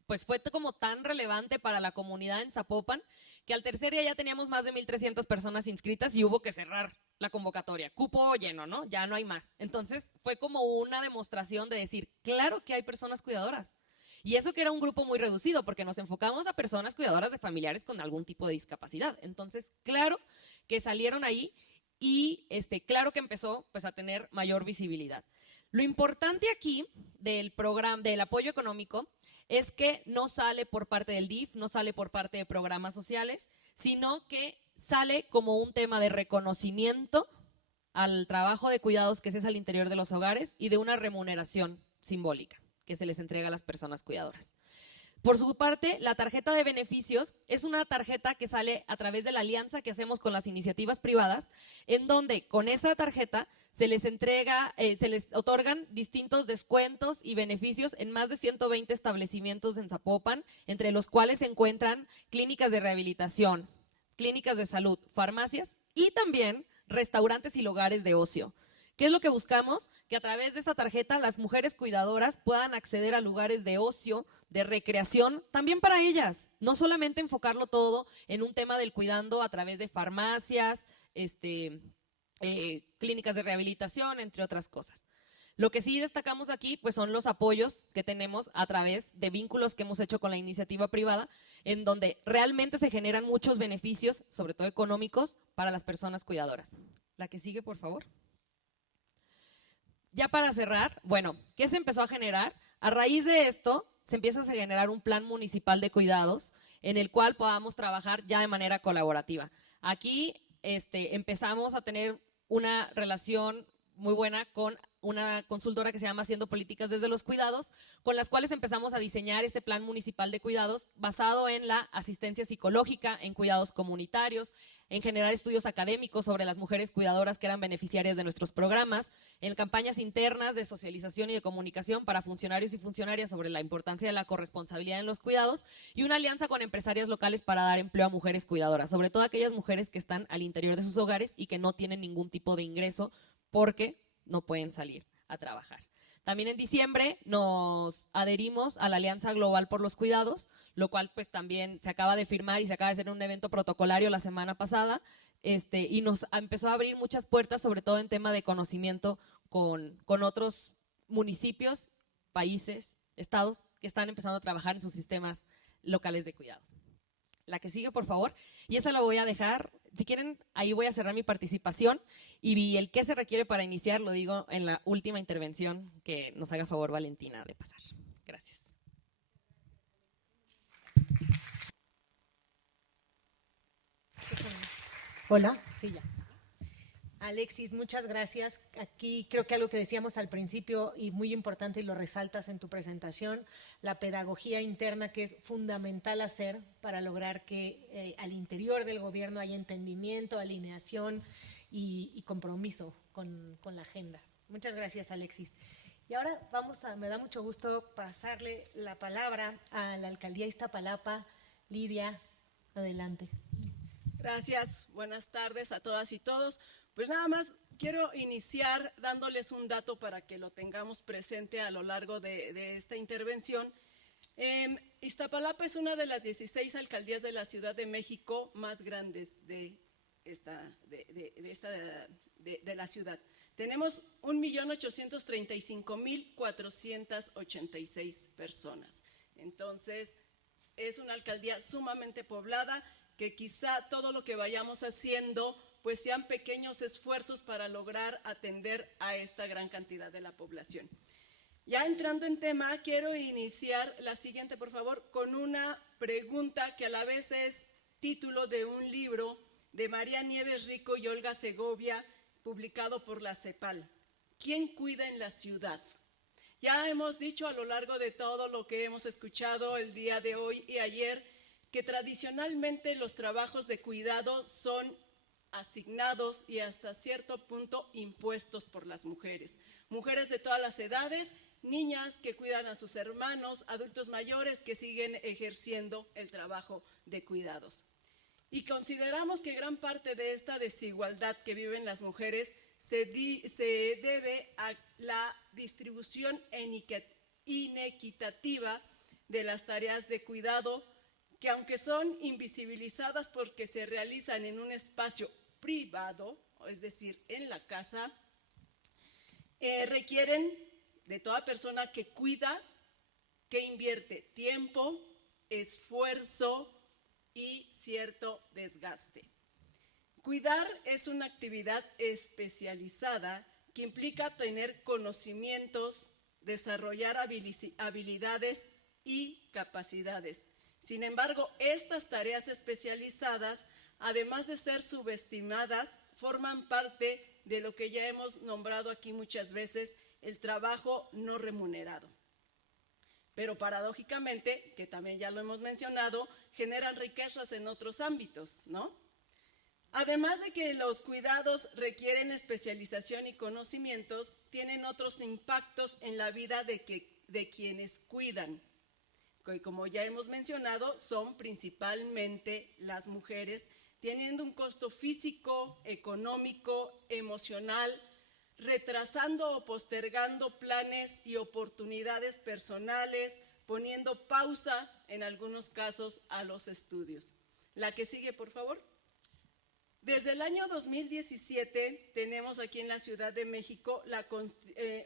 pues fue como tan relevante para la comunidad en Zapopan que al tercer día ya teníamos más de 1,300 personas inscritas y hubo que cerrar la convocatoria. Cupo lleno, ¿no? Ya no hay más. Entonces fue como una demostración de decir, claro que hay personas cuidadoras. Y eso que era un grupo muy reducido porque nos enfocamos a personas cuidadoras de familiares con algún tipo de discapacidad. Entonces, claro que salieron ahí y claro que empezó pues a tener mayor visibilidad. Lo importante aquí del programa, del apoyo económico, es que no sale por parte del DIF, no sale por parte de programas sociales, sino que sale como un tema de reconocimiento al trabajo de cuidados que se hace al interior de los hogares y de una remuneración simbólica que se les entrega a las personas cuidadoras. Por su parte, la tarjeta de beneficios es una tarjeta que sale a través de la alianza que hacemos con las iniciativas privadas, en donde con esa tarjeta se les entrega, se les otorgan distintos descuentos y beneficios en más de 120 establecimientos en Zapopan, entre los cuales se encuentran clínicas de rehabilitación, clínicas de salud, farmacias y también restaurantes y lugares de ocio. ¿Qué es lo que buscamos? Que a través de esta tarjeta las mujeres cuidadoras puedan acceder a lugares de ocio, de recreación, también para ellas. No solamente enfocarlo todo en un tema del cuidando a través de farmacias, clínicas de rehabilitación, entre otras cosas. Lo que sí destacamos aquí pues son los apoyos que tenemos a través de vínculos que hemos hecho con la iniciativa privada, en donde realmente se generan muchos beneficios, sobre todo económicos, para las personas cuidadoras. La que sigue, por favor. Ya para cerrar, bueno, ¿qué se empezó a generar? A raíz de esto, se empieza a generar un plan municipal de cuidados en el cual podamos trabajar ya de manera colaborativa. Aquí empezamos a tener una relación muy buena con una consultora que se llama Haciendo Políticas desde los Cuidados, con las cuales empezamos a diseñar este plan municipal de cuidados basado en la asistencia psicológica, en cuidados comunitarios, en generar estudios académicos sobre las mujeres cuidadoras que eran beneficiarias de nuestros programas, en campañas internas de socialización y de comunicación para funcionarios y funcionarias sobre la importancia de la corresponsabilidad en los cuidados, y una alianza con empresarias locales para dar empleo a mujeres cuidadoras, sobre todo aquellas mujeres que están al interior de sus hogares y que no tienen ningún tipo de ingreso porque no pueden salir a trabajar. También en diciembre nos adherimos a la Alianza Global por los Cuidados, lo cual pues también se acaba de firmar y se acaba de hacer un evento protocolario la semana pasada, y nos empezó a abrir muchas puertas, sobre todo en tema de conocimiento con otros municipios, países, estados que están empezando a trabajar en sus sistemas locales de cuidados. La que sigue, por favor, y esa la voy a dejar. Si quieren, ahí voy a cerrar mi participación y el qué se requiere para iniciar lo digo en la última intervención que nos haga favor Valentina de pasar. Gracias. Hola, sí, ya. Alexis, muchas gracias. Aquí creo que algo que decíamos al principio y muy importante y lo resaltas en tu presentación, la pedagogía interna que es fundamental hacer para lograr que al interior del gobierno haya entendimiento, alineación y compromiso con la agenda. Muchas gracias, Alexis. Y ahora me da mucho gusto pasarle la palabra a la Alcaldía Iztapalapa. Lidia, adelante. Gracias, buenas tardes a todas y todos. Pues nada más quiero iniciar dándoles un dato para que lo tengamos presente a lo largo de esta intervención. Iztapalapa es una de las 16 alcaldías de la Ciudad de México más grandes de la ciudad. Tenemos 1.835.486 personas. Entonces, es una alcaldía sumamente poblada que quizá todo lo que vayamos haciendo pues sean pequeños esfuerzos para lograr atender a esta gran cantidad de la población. Ya entrando en tema, quiero iniciar la siguiente, por favor, con una pregunta que a la vez es título de un libro de María Nieves Rico y Olga Segovia, publicado por la CEPAL. ¿Quién cuida en la ciudad? Ya hemos dicho a lo largo de todo lo que hemos escuchado el día de hoy y ayer, que tradicionalmente los trabajos de cuidado son asignados y hasta cierto punto impuestos por las mujeres. Mujeres de todas las edades, niñas que cuidan a sus hermanos, adultos mayores que siguen ejerciendo el trabajo de cuidados. Y consideramos que gran parte de esta desigualdad que viven las mujeres se debe a la distribución inequitativa de las tareas de cuidado, que aunque son invisibilizadas porque se realizan en un espacio privado, es decir, en la casa, requieren de toda persona que cuida, que invierte tiempo, esfuerzo y cierto desgaste. Cuidar es una actividad especializada que implica tener conocimientos, desarrollar habilidades y capacidades. Sin embargo, estas tareas especializadas, además de ser subestimadas, forman parte de lo que ya hemos nombrado aquí muchas veces, el trabajo no remunerado. Pero paradójicamente, que también ya lo hemos mencionado, generan riquezas en otros ámbitos, ¿no? Además de que los cuidados requieren especialización y conocimientos, tienen otros impactos en la vida de quienes cuidan, que como ya hemos mencionado, son principalmente las mujeres, teniendo un costo físico, económico, emocional, retrasando o postergando planes y oportunidades personales, poniendo pausa en algunos casos a los estudios. La que sigue, por favor. Desde el año 2017 tenemos aquí en la Ciudad de México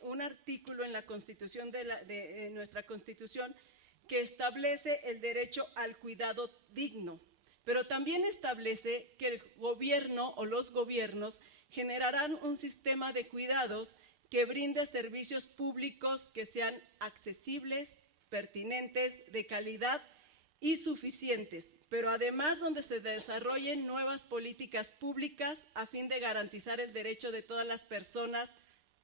un artículo en la Constitución de nuestra Constitución que establece el derecho al cuidado digno, pero también establece que el gobierno o los gobiernos generarán un sistema de cuidados que brinde servicios públicos que sean accesibles, pertinentes, de calidad y suficientes, pero además donde se desarrollen nuevas políticas públicas a fin de garantizar el derecho de todas las personas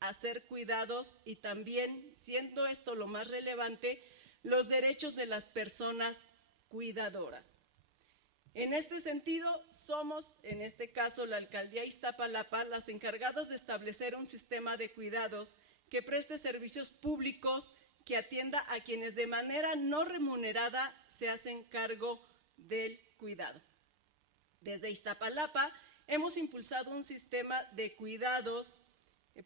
a ser cuidados y también, siendo esto lo más relevante, los derechos de las personas cuidadoras. En este sentido, somos, en este caso, la Alcaldía Iztapalapa, las encargadas de establecer un sistema de cuidados que preste servicios públicos, que atienda a quienes de manera no remunerada se hacen cargo del cuidado. Desde Iztapalapa hemos impulsado un sistema de cuidados,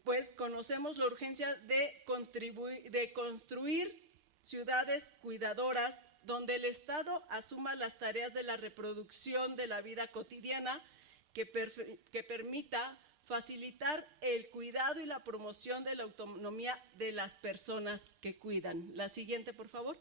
pues conocemos la urgencia de construir ciudades cuidadoras donde el Estado asuma las tareas de la reproducción de la vida cotidiana que permita facilitar el cuidado y la promoción de la autonomía de las personas que cuidan. La siguiente, por favor.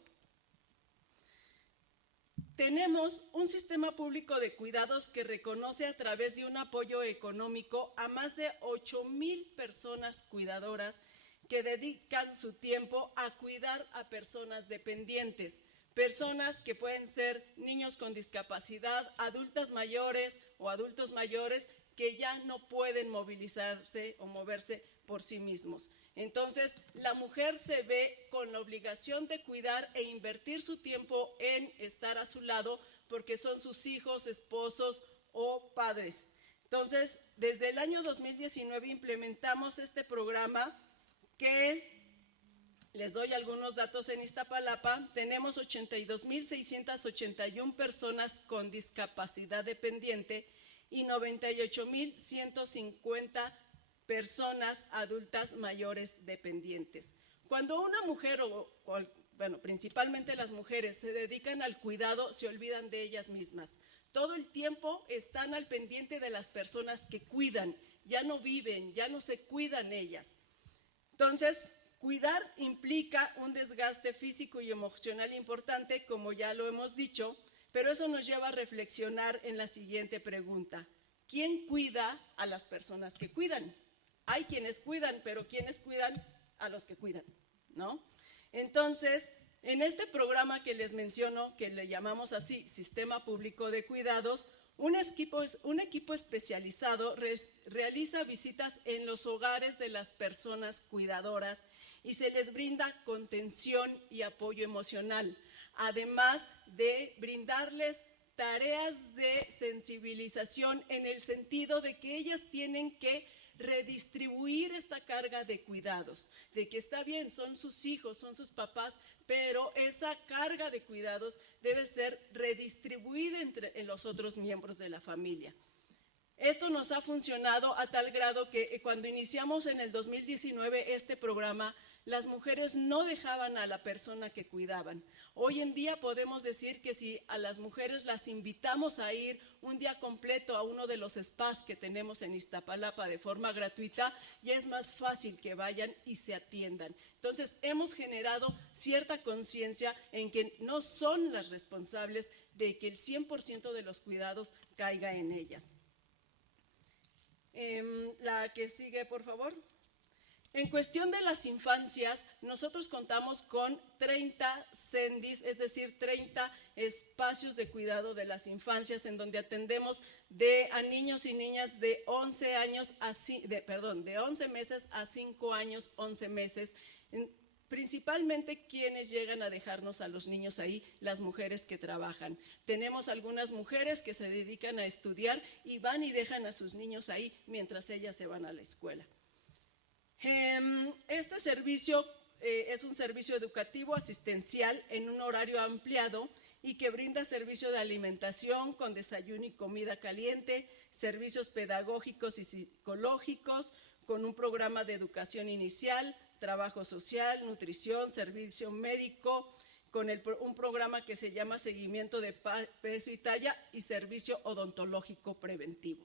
Tenemos un sistema público de cuidados que reconoce a través de un apoyo económico a más de 8,000 personas cuidadoras que dedican su tiempo a cuidar a personas dependientes, personas que pueden ser niños con discapacidad, adultas mayores o adultos mayores que ya no pueden movilizarse o moverse por sí mismos. Entonces, la mujer se ve con la obligación de cuidar e invertir su tiempo en estar a su lado porque son sus hijos, esposos o padres. Entonces, desde el año 2019 implementamos este programa que les doy algunos datos en Iztapalapa. Tenemos 82,681 personas con discapacidad dependiente y 98,150 personas adultas mayores dependientes. Cuando una mujer, principalmente las mujeres, se dedican al cuidado, se olvidan de ellas mismas. Todo el tiempo están al pendiente de las personas que cuidan, ya no viven, ya no se cuidan ellas. Entonces, cuidar implica un desgaste físico y emocional importante, como ya lo hemos dicho, pero eso nos lleva a reflexionar en la siguiente pregunta. ¿Quién cuida a las personas que cuidan? Hay quienes cuidan, pero ¿quiénes cuidan a los que cuidan? ¿No? Entonces, en este programa que les menciono, que le llamamos así, Sistema Público de Cuidados, un equipo especializado realiza visitas en los hogares de las personas cuidadoras y se les brinda contención y apoyo emocional, además de brindarles tareas de sensibilización en el sentido de que ellas tienen que redistribuir esta carga de cuidados, de que está bien, son sus hijos, son sus papás, pero esa carga de cuidados debe ser redistribuida en los otros miembros de la familia. Esto nos ha funcionado a tal grado que cuando iniciamos en el 2019 este programa, las mujeres no dejaban a la persona que cuidaban. Hoy en día podemos decir que si a las mujeres las invitamos a ir un día completo a uno de los spas que tenemos en Iztapalapa de forma gratuita, ya es más fácil que vayan y se atiendan. Entonces, hemos generado cierta conciencia en que no son las responsables de que el 100% de los cuidados caiga en ellas. La que sigue, por favor. En cuestión de las infancias, nosotros contamos con 30 CENDIs, es decir, 30 espacios de cuidado de las infancias en donde atendemos a niños y niñas de 11 meses a 5 años, 11 meses, principalmente quienes llegan a dejarnos a los niños ahí, las mujeres que trabajan. Tenemos algunas mujeres que se dedican a estudiar y van y dejan a sus niños ahí mientras ellas se van a la escuela. Este servicio es un servicio educativo asistencial en un horario ampliado y que brinda servicio de alimentación con desayuno y comida caliente, servicios pedagógicos y psicológicos, con un programa de educación inicial, trabajo social, nutrición, servicio médico, con un programa que se llama seguimiento de peso y talla y servicio odontológico preventivo.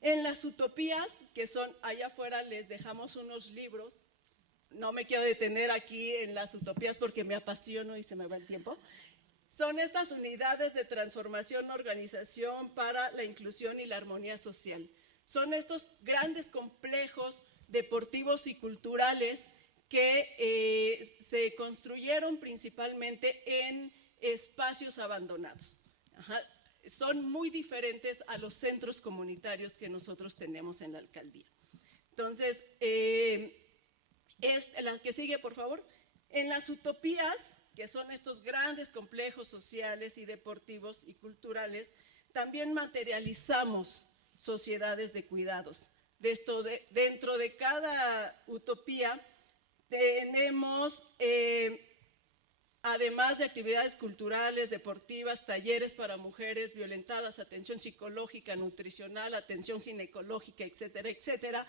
En las utopías, que son allá afuera, les dejamos unos libros. No me quiero detener aquí en las utopías porque me apasiono y se me va el tiempo. Son estas unidades de transformación, organización para la inclusión y la armonía social. Son estos grandes complejos deportivos y culturales que se construyeron principalmente en espacios abandonados. Son muy diferentes a los centros comunitarios que nosotros tenemos en la alcaldía. Entonces, la que sigue, por favor. En las utopías, que son estos grandes complejos sociales y deportivos y culturales, también materializamos sociedades de cuidados. Dentro de cada utopía tenemos, además de actividades culturales, deportivas, talleres para mujeres violentadas, atención psicológica, nutricional, atención ginecológica, etcétera, etcétera,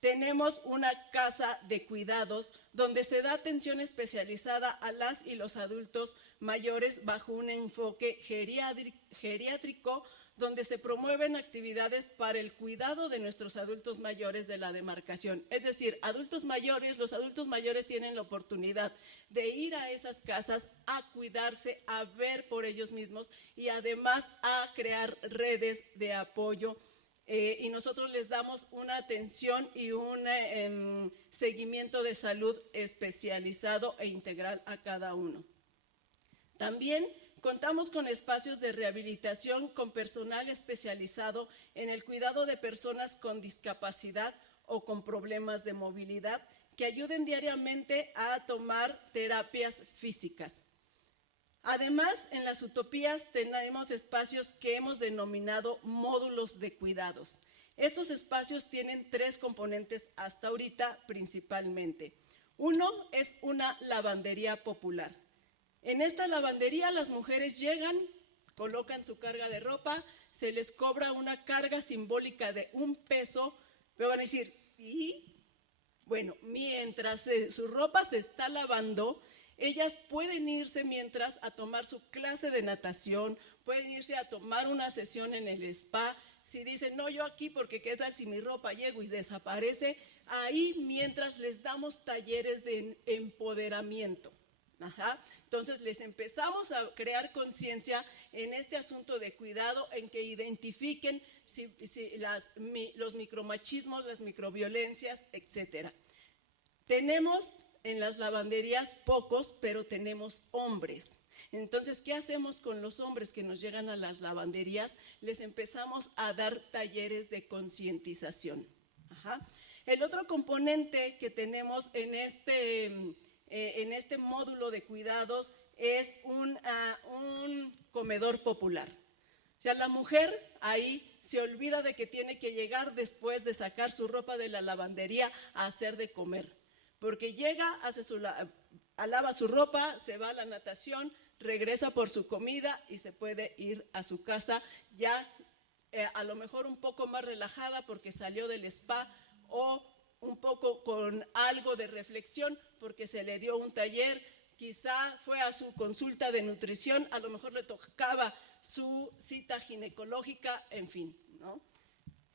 tenemos una casa de cuidados donde se da atención especializada a las y los adultos mayores bajo un enfoque geriátrico, donde se promueven actividades para el cuidado de nuestros adultos mayores de la demarcación. Es decir, los adultos mayores tienen la oportunidad de ir a esas casas a cuidarse, a ver por ellos mismos y además a crear redes de apoyo. Y nosotros les damos una atención y un seguimiento de salud especializado e integral a cada uno. También contamos con espacios de rehabilitación con personal especializado en el cuidado de personas con discapacidad o con problemas de movilidad que ayuden diariamente a tomar terapias físicas. Además, en las utopías tenemos espacios que hemos denominado módulos de cuidados. Estos espacios tienen 3 componentes hasta ahorita principalmente. Uno es una lavandería popular. En esta lavandería las mujeres llegan, colocan su carga de ropa, se les cobra una carga simbólica de $1, pero van a decir, ¿y? Bueno, mientras su ropa se está lavando, ellas pueden irse mientras a tomar su clase de natación, pueden irse a tomar una sesión en el spa. Si dicen, no, yo aquí porque qué tal si mi ropa llego y desaparece, ahí mientras les damos talleres de empoderamiento. Entonces les empezamos a crear conciencia en este asunto de cuidado, en que identifiquen los micromachismos, las microviolencias, etcétera. Tenemos en las lavanderías pocos, pero tenemos hombres. Entonces, ¿qué hacemos con los hombres que nos llegan a las lavanderías? Les empezamos a dar talleres de concientización. El otro componente que tenemos en este módulo de cuidados es un comedor popular. O sea, la mujer ahí se olvida de que tiene que llegar después de sacar su ropa de la lavandería a hacer de comer. Porque llega, lava su ropa, se va a la natación, regresa por su comida y se puede ir a su casa ya a lo mejor un poco más relajada porque salió del spa, o un poco con algo de reflexión porque se le dio un taller, quizá fue a su consulta de nutrición, a lo mejor le tocaba su cita ginecológica, en fin, ¿no?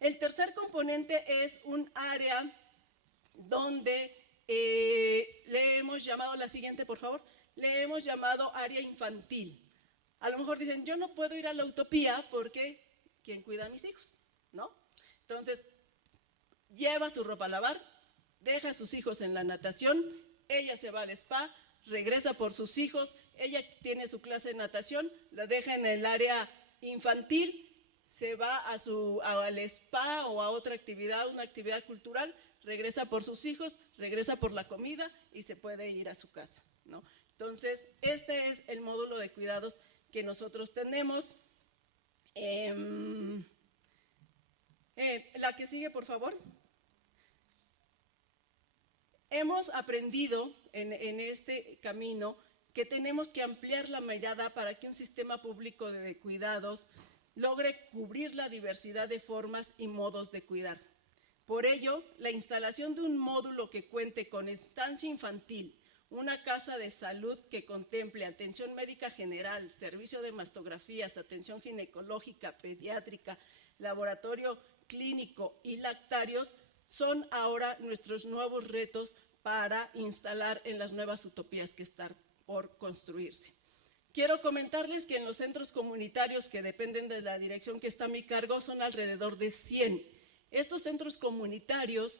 El tercer componente es un área donde le hemos llamado, la siguiente por favor, le hemos llamado área infantil. A lo mejor dicen, yo no puedo ir a la utopía porque ¿quién cuida a mis hijos? ¿No? Entonces, lleva su ropa a lavar, deja a sus hijos en la natación, ella se va al spa, regresa por sus hijos, ella tiene su clase de natación, la deja en el área infantil, se va al spa o a otra actividad, una actividad cultural, regresa por sus hijos, regresa por la comida y se puede ir a su casa, ¿no? Entonces, este es el módulo de cuidados que nosotros tenemos. La que sigue, por favor. Hemos aprendido en este camino que tenemos que ampliar la mirada para que un sistema público de cuidados logre cubrir la diversidad de formas y modos de cuidar. Por ello, la instalación de un módulo que cuente con estancia infantil, una casa de salud que contemple atención médica general, servicio de mastografías, atención ginecológica, pediátrica, laboratorio clínico y lactarios, son ahora nuestros nuevos retos para instalar en las nuevas utopías que están por construirse. Quiero comentarles que en los centros comunitarios que dependen de la dirección que está a mi cargo son alrededor de 100. Estos centros comunitarios,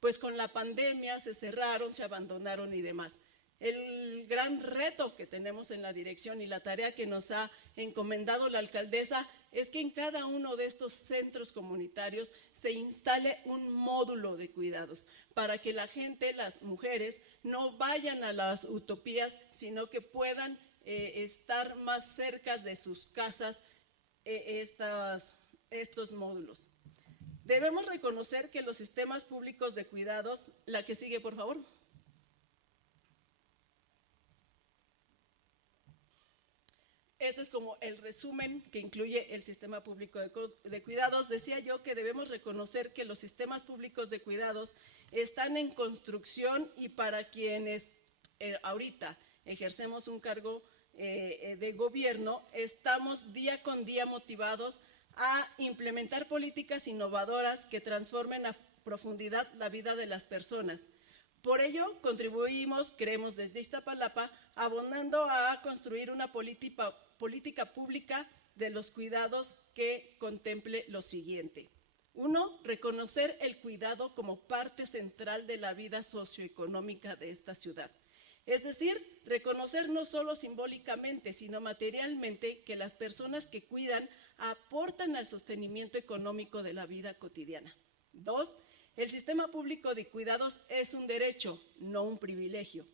pues con la pandemia se cerraron, se abandonaron y demás. El gran reto que tenemos en la dirección y la tarea que nos ha encomendado la alcaldesa es que en cada uno de estos centros comunitarios se instale un módulo de cuidados para que la gente, las mujeres, no vayan a las utopías, sino que puedan estar más cerca de sus casas estos módulos. Debemos reconocer que los sistemas públicos de cuidados, la que sigue, por favor. Este es como el resumen que incluye el sistema público de cuidados. Decía yo que debemos reconocer que los sistemas públicos de cuidados están en construcción y para quienes ahorita ejercemos un cargo de gobierno, estamos día con día motivados a implementar políticas innovadoras que transformen a profundidad la vida de las personas. Por ello, contribuimos, creemos desde Iztapalapa, abonando a construir una política pública de los cuidados que contemple lo siguiente. 1. Reconocer el cuidado como parte central de la vida socioeconómica de esta ciudad. Es decir, reconocer no solo simbólicamente, sino materialmente que las personas que cuidan aportan al sostenimiento económico de la vida cotidiana. 2. El sistema público de cuidados es un derecho, no un privilegio,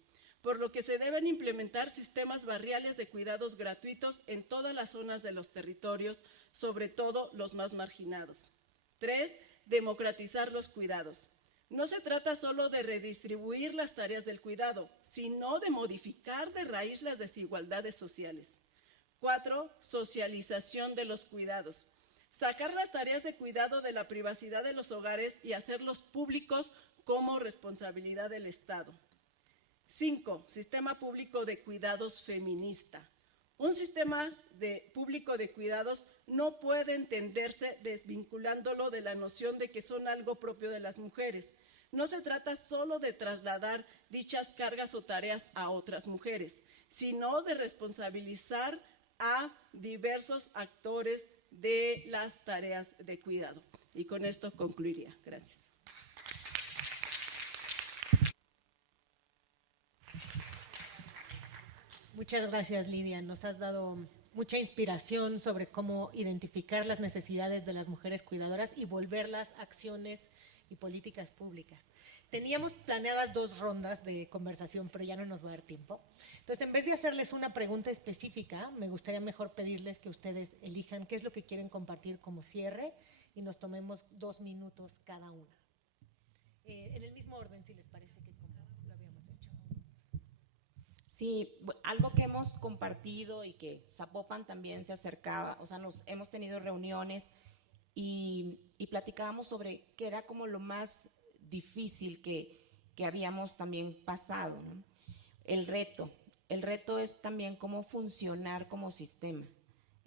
por lo que se deben implementar sistemas barriales de cuidados gratuitos en todas las zonas de los territorios, sobre todo los más marginados. 3. Democratizar los cuidados. No se trata solo de redistribuir las tareas del cuidado, sino de modificar de raíz las desigualdades sociales. 4. Socialización de los cuidados. Sacar las tareas de cuidado de la privacidad de los hogares y hacerlos públicos como responsabilidad del Estado. 5. Sistema público de cuidados feminista. Un sistema público de cuidados no puede entenderse desvinculándolo de la noción de que son algo propio de las mujeres. No se trata solo de trasladar dichas cargas o tareas a otras mujeres, sino de responsabilizar a diversos actores de las tareas de cuidado. Y con esto concluiría. Gracias. Muchas gracias, Lidia. Nos has dado mucha inspiración sobre cómo identificar las necesidades de las mujeres cuidadoras y volverlas acciones y políticas públicas. Teníamos planeadas 2 rondas de conversación, pero ya no nos va a dar tiempo. Entonces, en vez de hacerles una pregunta específica, me gustaría mejor pedirles que ustedes elijan qué es lo que quieren compartir como cierre y nos tomemos 2 minutos cada una. En el mismo orden, si les parece que como lo habíamos hecho. Sí, algo que hemos compartido y que Zapopan también se acercaba, o sea, hemos tenido reuniones y platicábamos sobre qué era como lo más difícil que habíamos también pasado, ¿no? El reto es también cómo funcionar como sistema,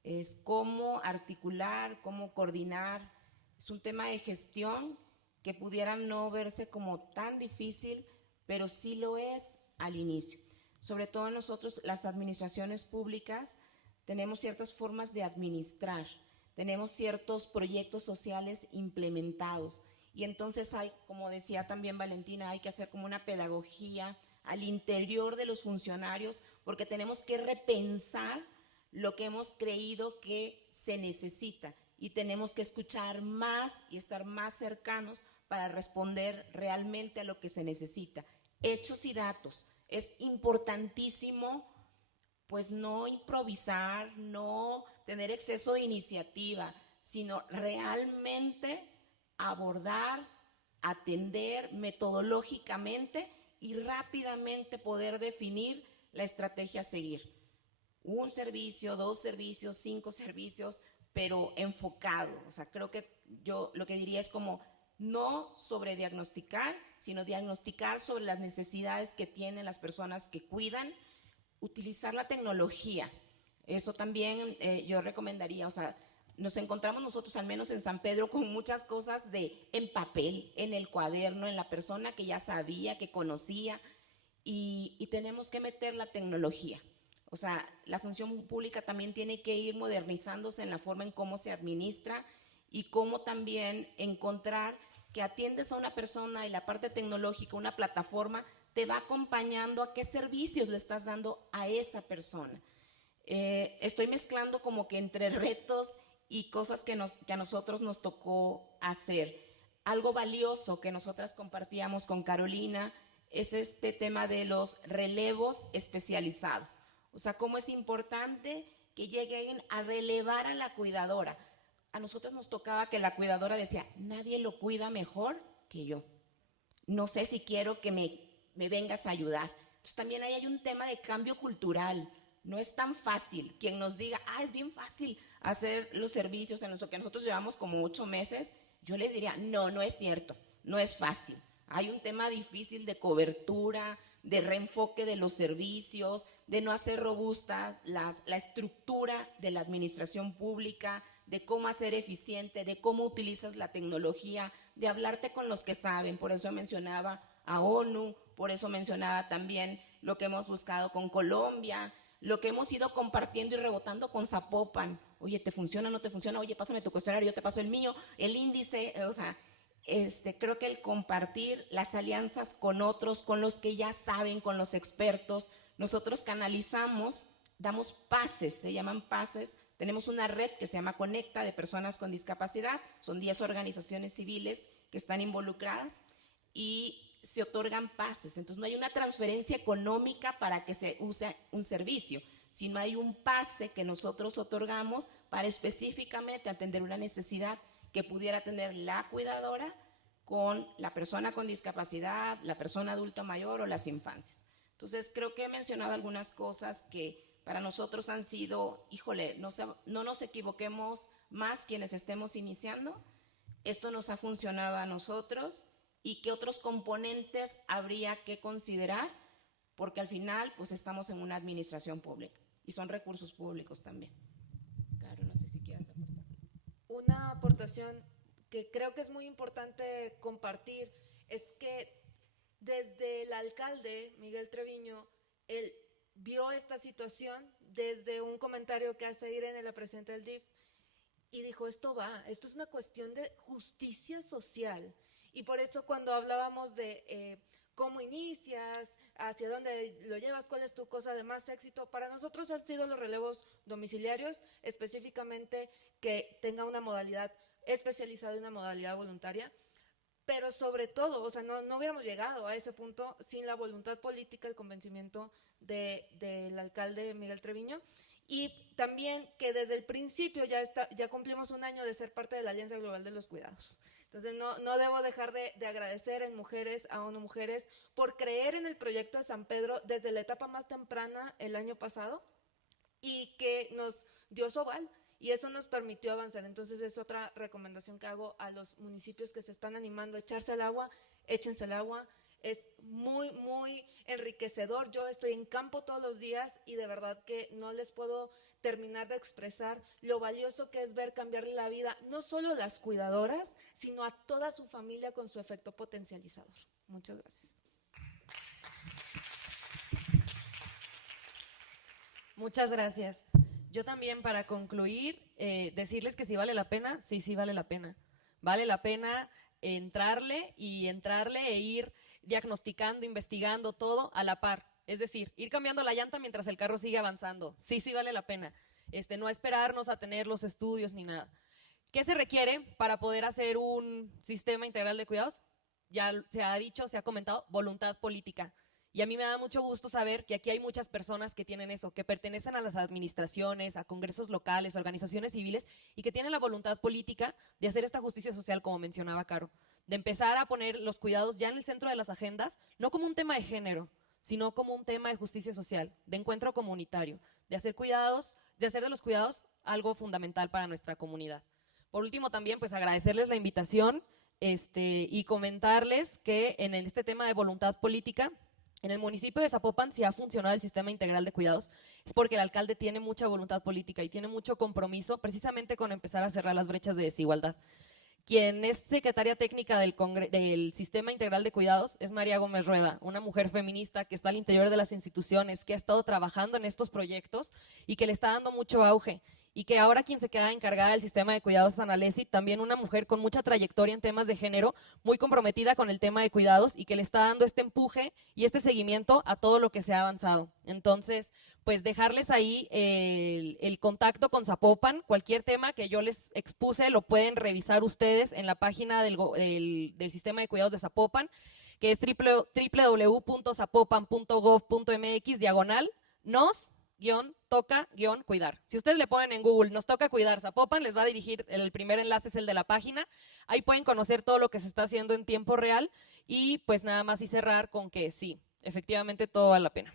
es cómo articular, cómo coordinar, es un tema de gestión que pudiera no verse como tan difícil, pero sí lo es al inicio. Sobre todo nosotros, las administraciones públicas, tenemos ciertas formas de administrar, tenemos ciertos proyectos sociales implementados y entonces hay, como decía también Valentina, hay que hacer como una pedagogía al interior de los funcionarios porque tenemos que repensar lo que hemos creído que se necesita y tenemos que escuchar más y estar más cercanos para responder realmente a lo que se necesita. Hechos y datos. Es importantísimo pues no improvisar, no tener exceso de iniciativa, sino realmente abordar, atender metodológicamente y rápidamente poder definir la estrategia a seguir. 1 servicio, 2 servicios, 5 servicios, pero enfocado. O sea, creo que yo lo que diría es como no sobrediagnosticar, sino diagnosticar sobre las necesidades que tienen las personas que cuidan, utilizar la tecnología. Eso también yo recomendaría, o sea, nos encontramos nosotros, al menos en San Pedro, con muchas cosas en papel, en el cuaderno, en la persona que ya sabía, que conocía, y tenemos que meter la tecnología. O sea, la función pública también tiene que ir modernizándose en la forma en cómo se administra y cómo también encontrar que atiendes a una persona y la parte tecnológica, una plataforma, te va acompañando a qué servicios le estás dando a esa persona. Estoy mezclando como que entre retos y cosas que a nosotros nos tocó hacer. Algo valioso que nosotras compartíamos con Carolina es este tema de los relevos especializados. O sea, cómo es importante que lleguen a relevar a la cuidadora. A nosotros nos tocaba que la cuidadora decía, nadie lo cuida mejor que yo. No sé si quiero que me vengas a ayudar. Entonces también ahí hay un tema de cambio cultural. No es tan fácil. Quien nos diga, es bien fácil hacer los servicios en lo que nosotros llevamos como 8 meses, yo les diría, no es cierto, no es fácil. Hay un tema difícil de cobertura, de reenfoque de los servicios, de no hacer robusta la estructura de la administración pública, de cómo hacer eficiente, de cómo utilizas la tecnología, de hablarte con los que saben. Por eso mencionaba a ONU, por eso mencionaba también lo que hemos buscado con Colombia, lo que hemos ido compartiendo y rebotando con Zapopan. Oye, ¿te funciona o no te funciona? Oye, pásame tu cuestionario, yo te paso el mío, el índice. O sea, creo que el compartir las alianzas con otros, con los que ya saben, con los expertos, nosotros canalizamos, damos pases, se llaman pases. Tenemos una red que se llama Conecta de personas con discapacidad, son 10 organizaciones civiles que están involucradas y se otorgan pases. Entonces no hay una transferencia económica para que se use un servicio, sino hay un pase que nosotros otorgamos para específicamente atender una necesidad que pudiera tener la cuidadora con la persona con discapacidad, la persona adulta mayor o las infancias. Entonces creo que he mencionado algunas cosas que para nosotros han sido, híjole, no nos equivoquemos más quienes estemos iniciando. Esto nos ha funcionado a nosotros y qué otros componentes habría que considerar, porque al final pues estamos en una administración pública y son recursos públicos también. Caro, no sé si quieras aportar. Una aportación que creo que es muy importante compartir es que desde el alcalde Miguel Treviño, él vio esta situación desde un comentario que hace Irene, la presidenta del DIF, y dijo, esto es una cuestión de justicia social. Y por eso cuando hablábamos de cómo inicias, hacia dónde lo llevas, cuál es tu cosa de más éxito, para nosotros han sido los relevos domiciliarios, específicamente que tenga una modalidad especializada y una modalidad voluntaria, pero sobre todo, o sea, no hubiéramos llegado a ese punto sin la voluntad política, el convencimiento del alcalde Miguel Treviño, y también que desde el principio ya cumplimos 1 año de ser parte de la Alianza Global de los Cuidados. Entonces no debo dejar de agradecer a ONU Mujeres por creer en el proyecto de San Pedro desde la etapa más temprana el año pasado y que nos dio su aval y eso nos permitió avanzar. Entonces es otra recomendación que hago a los municipios que se están animando a echarse al agua, échense al agua. Es muy, muy enriquecedor. Yo estoy en campo todos los días y de verdad que no les puedo terminar de expresar lo valioso que es ver cambiarle la vida, no solo a las cuidadoras, sino a toda su familia con su efecto potencializador. Muchas gracias. Muchas gracias. Yo también, para concluir, decirles que si vale la pena, sí vale la pena. Vale la pena entrarle e ir diagnosticando, investigando todo a la par. Es decir, ir cambiando la llanta mientras el carro sigue avanzando. Sí vale la pena. No esperarnos a tener los estudios ni nada. ¿Qué se requiere para poder hacer un sistema integral de cuidados? Ya se ha dicho, se ha comentado, voluntad política. Y a mí me da mucho gusto saber que aquí hay muchas personas que tienen eso, que pertenecen a las administraciones, a congresos locales, a organizaciones civiles y que tienen la voluntad política de hacer esta justicia social, como mencionaba Caro, de empezar a poner los cuidados ya en el centro de las agendas, no como un tema de género, sino como un tema de justicia social, de encuentro comunitario, de hacer de los cuidados algo fundamental para nuestra comunidad. Por último, también pues agradecerles la invitación y comentarles que en este tema de voluntad política, en el municipio de Zapopan, si ha funcionado el sistema integral de cuidados, es porque el alcalde tiene mucha voluntad política y tiene mucho compromiso precisamente con empezar a cerrar las brechas de desigualdad. Quien es secretaria técnica del Sistema Integral de Cuidados es María Gómez Rueda, una mujer feminista que está al interior de las instituciones, que ha estado trabajando en estos proyectos y que le está dando mucho auge. y que ahora quien se queda encargada del sistema de cuidados es Ana Leslie, también una mujer con mucha trayectoria en temas de género, muy comprometida con el tema de cuidados y que le está dando este empuje y este seguimiento a todo lo que se ha avanzado. Entonces, pues dejarles ahí el contacto con Zapopan, cualquier tema que yo les expuse lo pueden revisar ustedes en la página del sistema de cuidados de Zapopan, que es www.zapopan.gov.mx/nos-toca-cuidar. Si ustedes le ponen en Google, nos toca cuidar Zapopan, les va a dirigir, el primer enlace es el de la página, ahí pueden conocer todo lo que se está haciendo en tiempo real y pues nada más y cerrar con que sí, efectivamente todo vale la pena.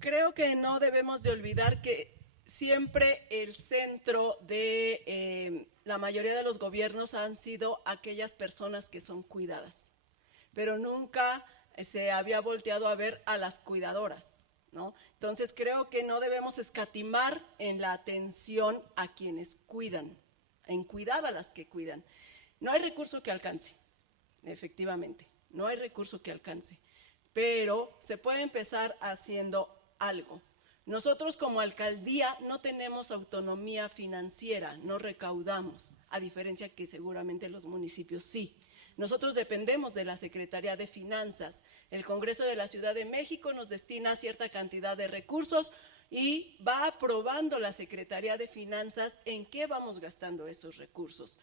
Creo que no debemos de olvidar que siempre el centro de la mayoría de los gobiernos han sido aquellas personas que son cuidadas, pero nunca se había volteado a ver a las cuidadoras, ¿no? Entonces creo que no debemos escatimar en la atención a quienes cuidan, en cuidar a las que cuidan. No hay recurso que alcance, efectivamente, no hay recurso que alcance, pero se puede empezar haciendo algo. Nosotros como alcaldía no tenemos autonomía financiera, no recaudamos, a diferencia que seguramente los municipios sí. Nosotros dependemos de la Secretaría de Finanzas. El Congreso de la Ciudad de México nos destina cierta cantidad de recursos y va aprobando la Secretaría de Finanzas en qué vamos gastando esos recursos.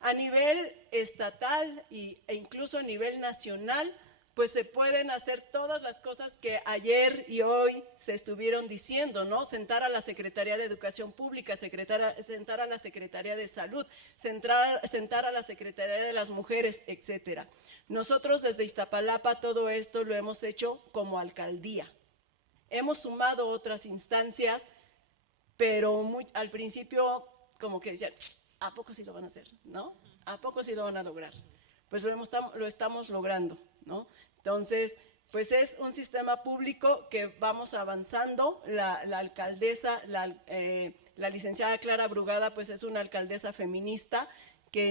A nivel estatal e incluso a nivel nacional, pues se pueden hacer todas las cosas que ayer y hoy se estuvieron diciendo, ¿no? Sentar a la Secretaría de Educación Pública, sentar a la Secretaría de Salud, sentar a la Secretaría de las Mujeres, etcétera. Nosotros desde Iztapalapa todo esto lo hemos hecho como alcaldía. Hemos sumado otras instancias, pero al principio como que decían, ¿a poco sí lo van a hacer? ¿No? ¿A poco sí lo van a lograr? Pues lo estamos logrando, ¿no? Entonces, pues es un sistema público que vamos avanzando. La alcaldesa, la licenciada Clara Brugada, pues es una alcaldesa feminista que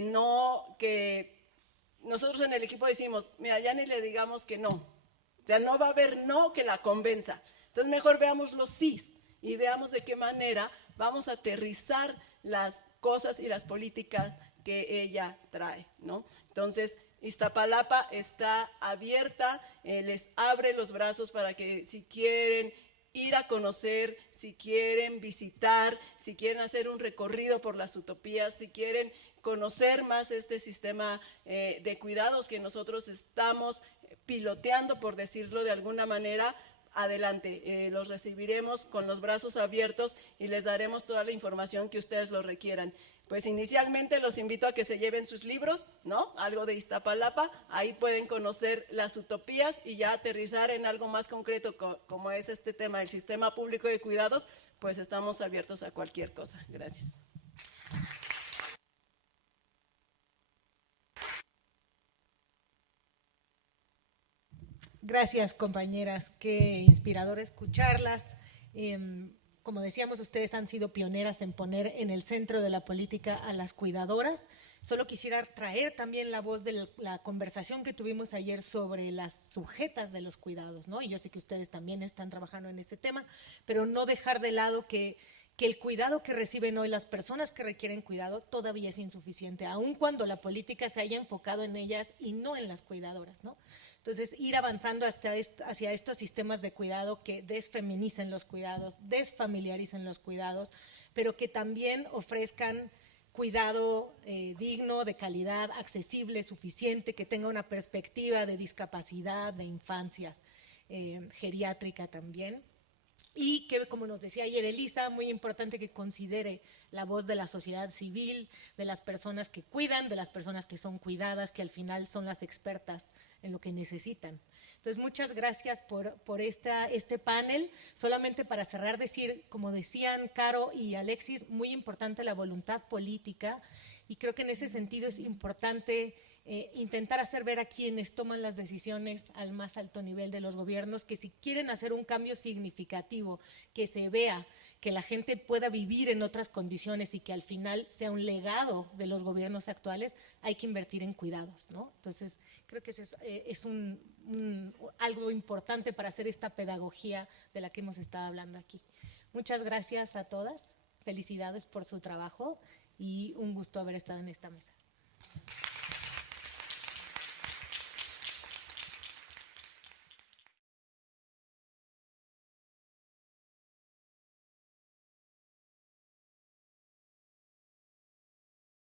nosotros en el equipo decimos, mira, ya ni le digamos que no. O sea, no va a haber no que la convenza. Entonces, mejor veamos los sís y veamos de qué manera vamos a aterrizar las cosas y las políticas que ella trae, ¿no? Entonces, Iztapalapa está abierta, les abre los brazos para que si quieren ir a conocer, si quieren visitar, si quieren hacer un recorrido por las utopías, si quieren conocer más este sistema de cuidados que nosotros estamos piloteando, por decirlo de alguna manera, adelante, los recibiremos con los brazos abiertos y les daremos toda la información que ustedes lo requieran. Pues inicialmente los invito a que se lleven sus libros, ¿no? Algo de Iztapalapa, ahí pueden conocer las utopías y ya aterrizar en algo más concreto como es este tema del sistema público de cuidados, pues estamos abiertos a cualquier cosa. Gracias. Gracias, compañeras. Qué inspirador escucharlas. Como decíamos, ustedes han sido pioneras en poner en el centro de la política a las cuidadoras. Solo quisiera traer también la voz de la conversación que tuvimos ayer sobre las sujetas de los cuidados, ¿no? Y yo sé que ustedes también están trabajando en ese tema, pero no dejar de lado que el cuidado que reciben hoy las personas que requieren cuidado todavía es insuficiente, aun cuando la política se haya enfocado en ellas y no en las cuidadoras, ¿no? Entonces, ir avanzando hacia estos sistemas de cuidado que desfeminicen los cuidados, desfamiliaricen los cuidados, pero que también ofrezcan cuidado digno, de calidad, accesible, suficiente, que tenga una perspectiva de discapacidad, de infancias, geriátrica también. Y que, como nos decía ayer Elisa, muy importante que considere la voz de la sociedad civil, de las personas que cuidan, de las personas que son cuidadas, que al final son las expertas en lo que necesitan. Entonces, muchas gracias por este panel. Solamente para cerrar, decir, como decían Caro y Alexis, muy importante la voluntad política, y creo que en ese sentido es importante intentar hacer ver a quienes toman las decisiones al más alto nivel de los gobiernos que si quieren hacer un cambio significativo, que se vea, que la gente pueda vivir en otras condiciones y que al final sea un legado de los gobiernos actuales, hay que invertir en cuidados, ¿no? Entonces, creo que ese es un algo importante para hacer esta pedagogía de la que hemos estado hablando aquí. Muchas gracias a todas, felicidades por su trabajo y un gusto haber estado en esta mesa.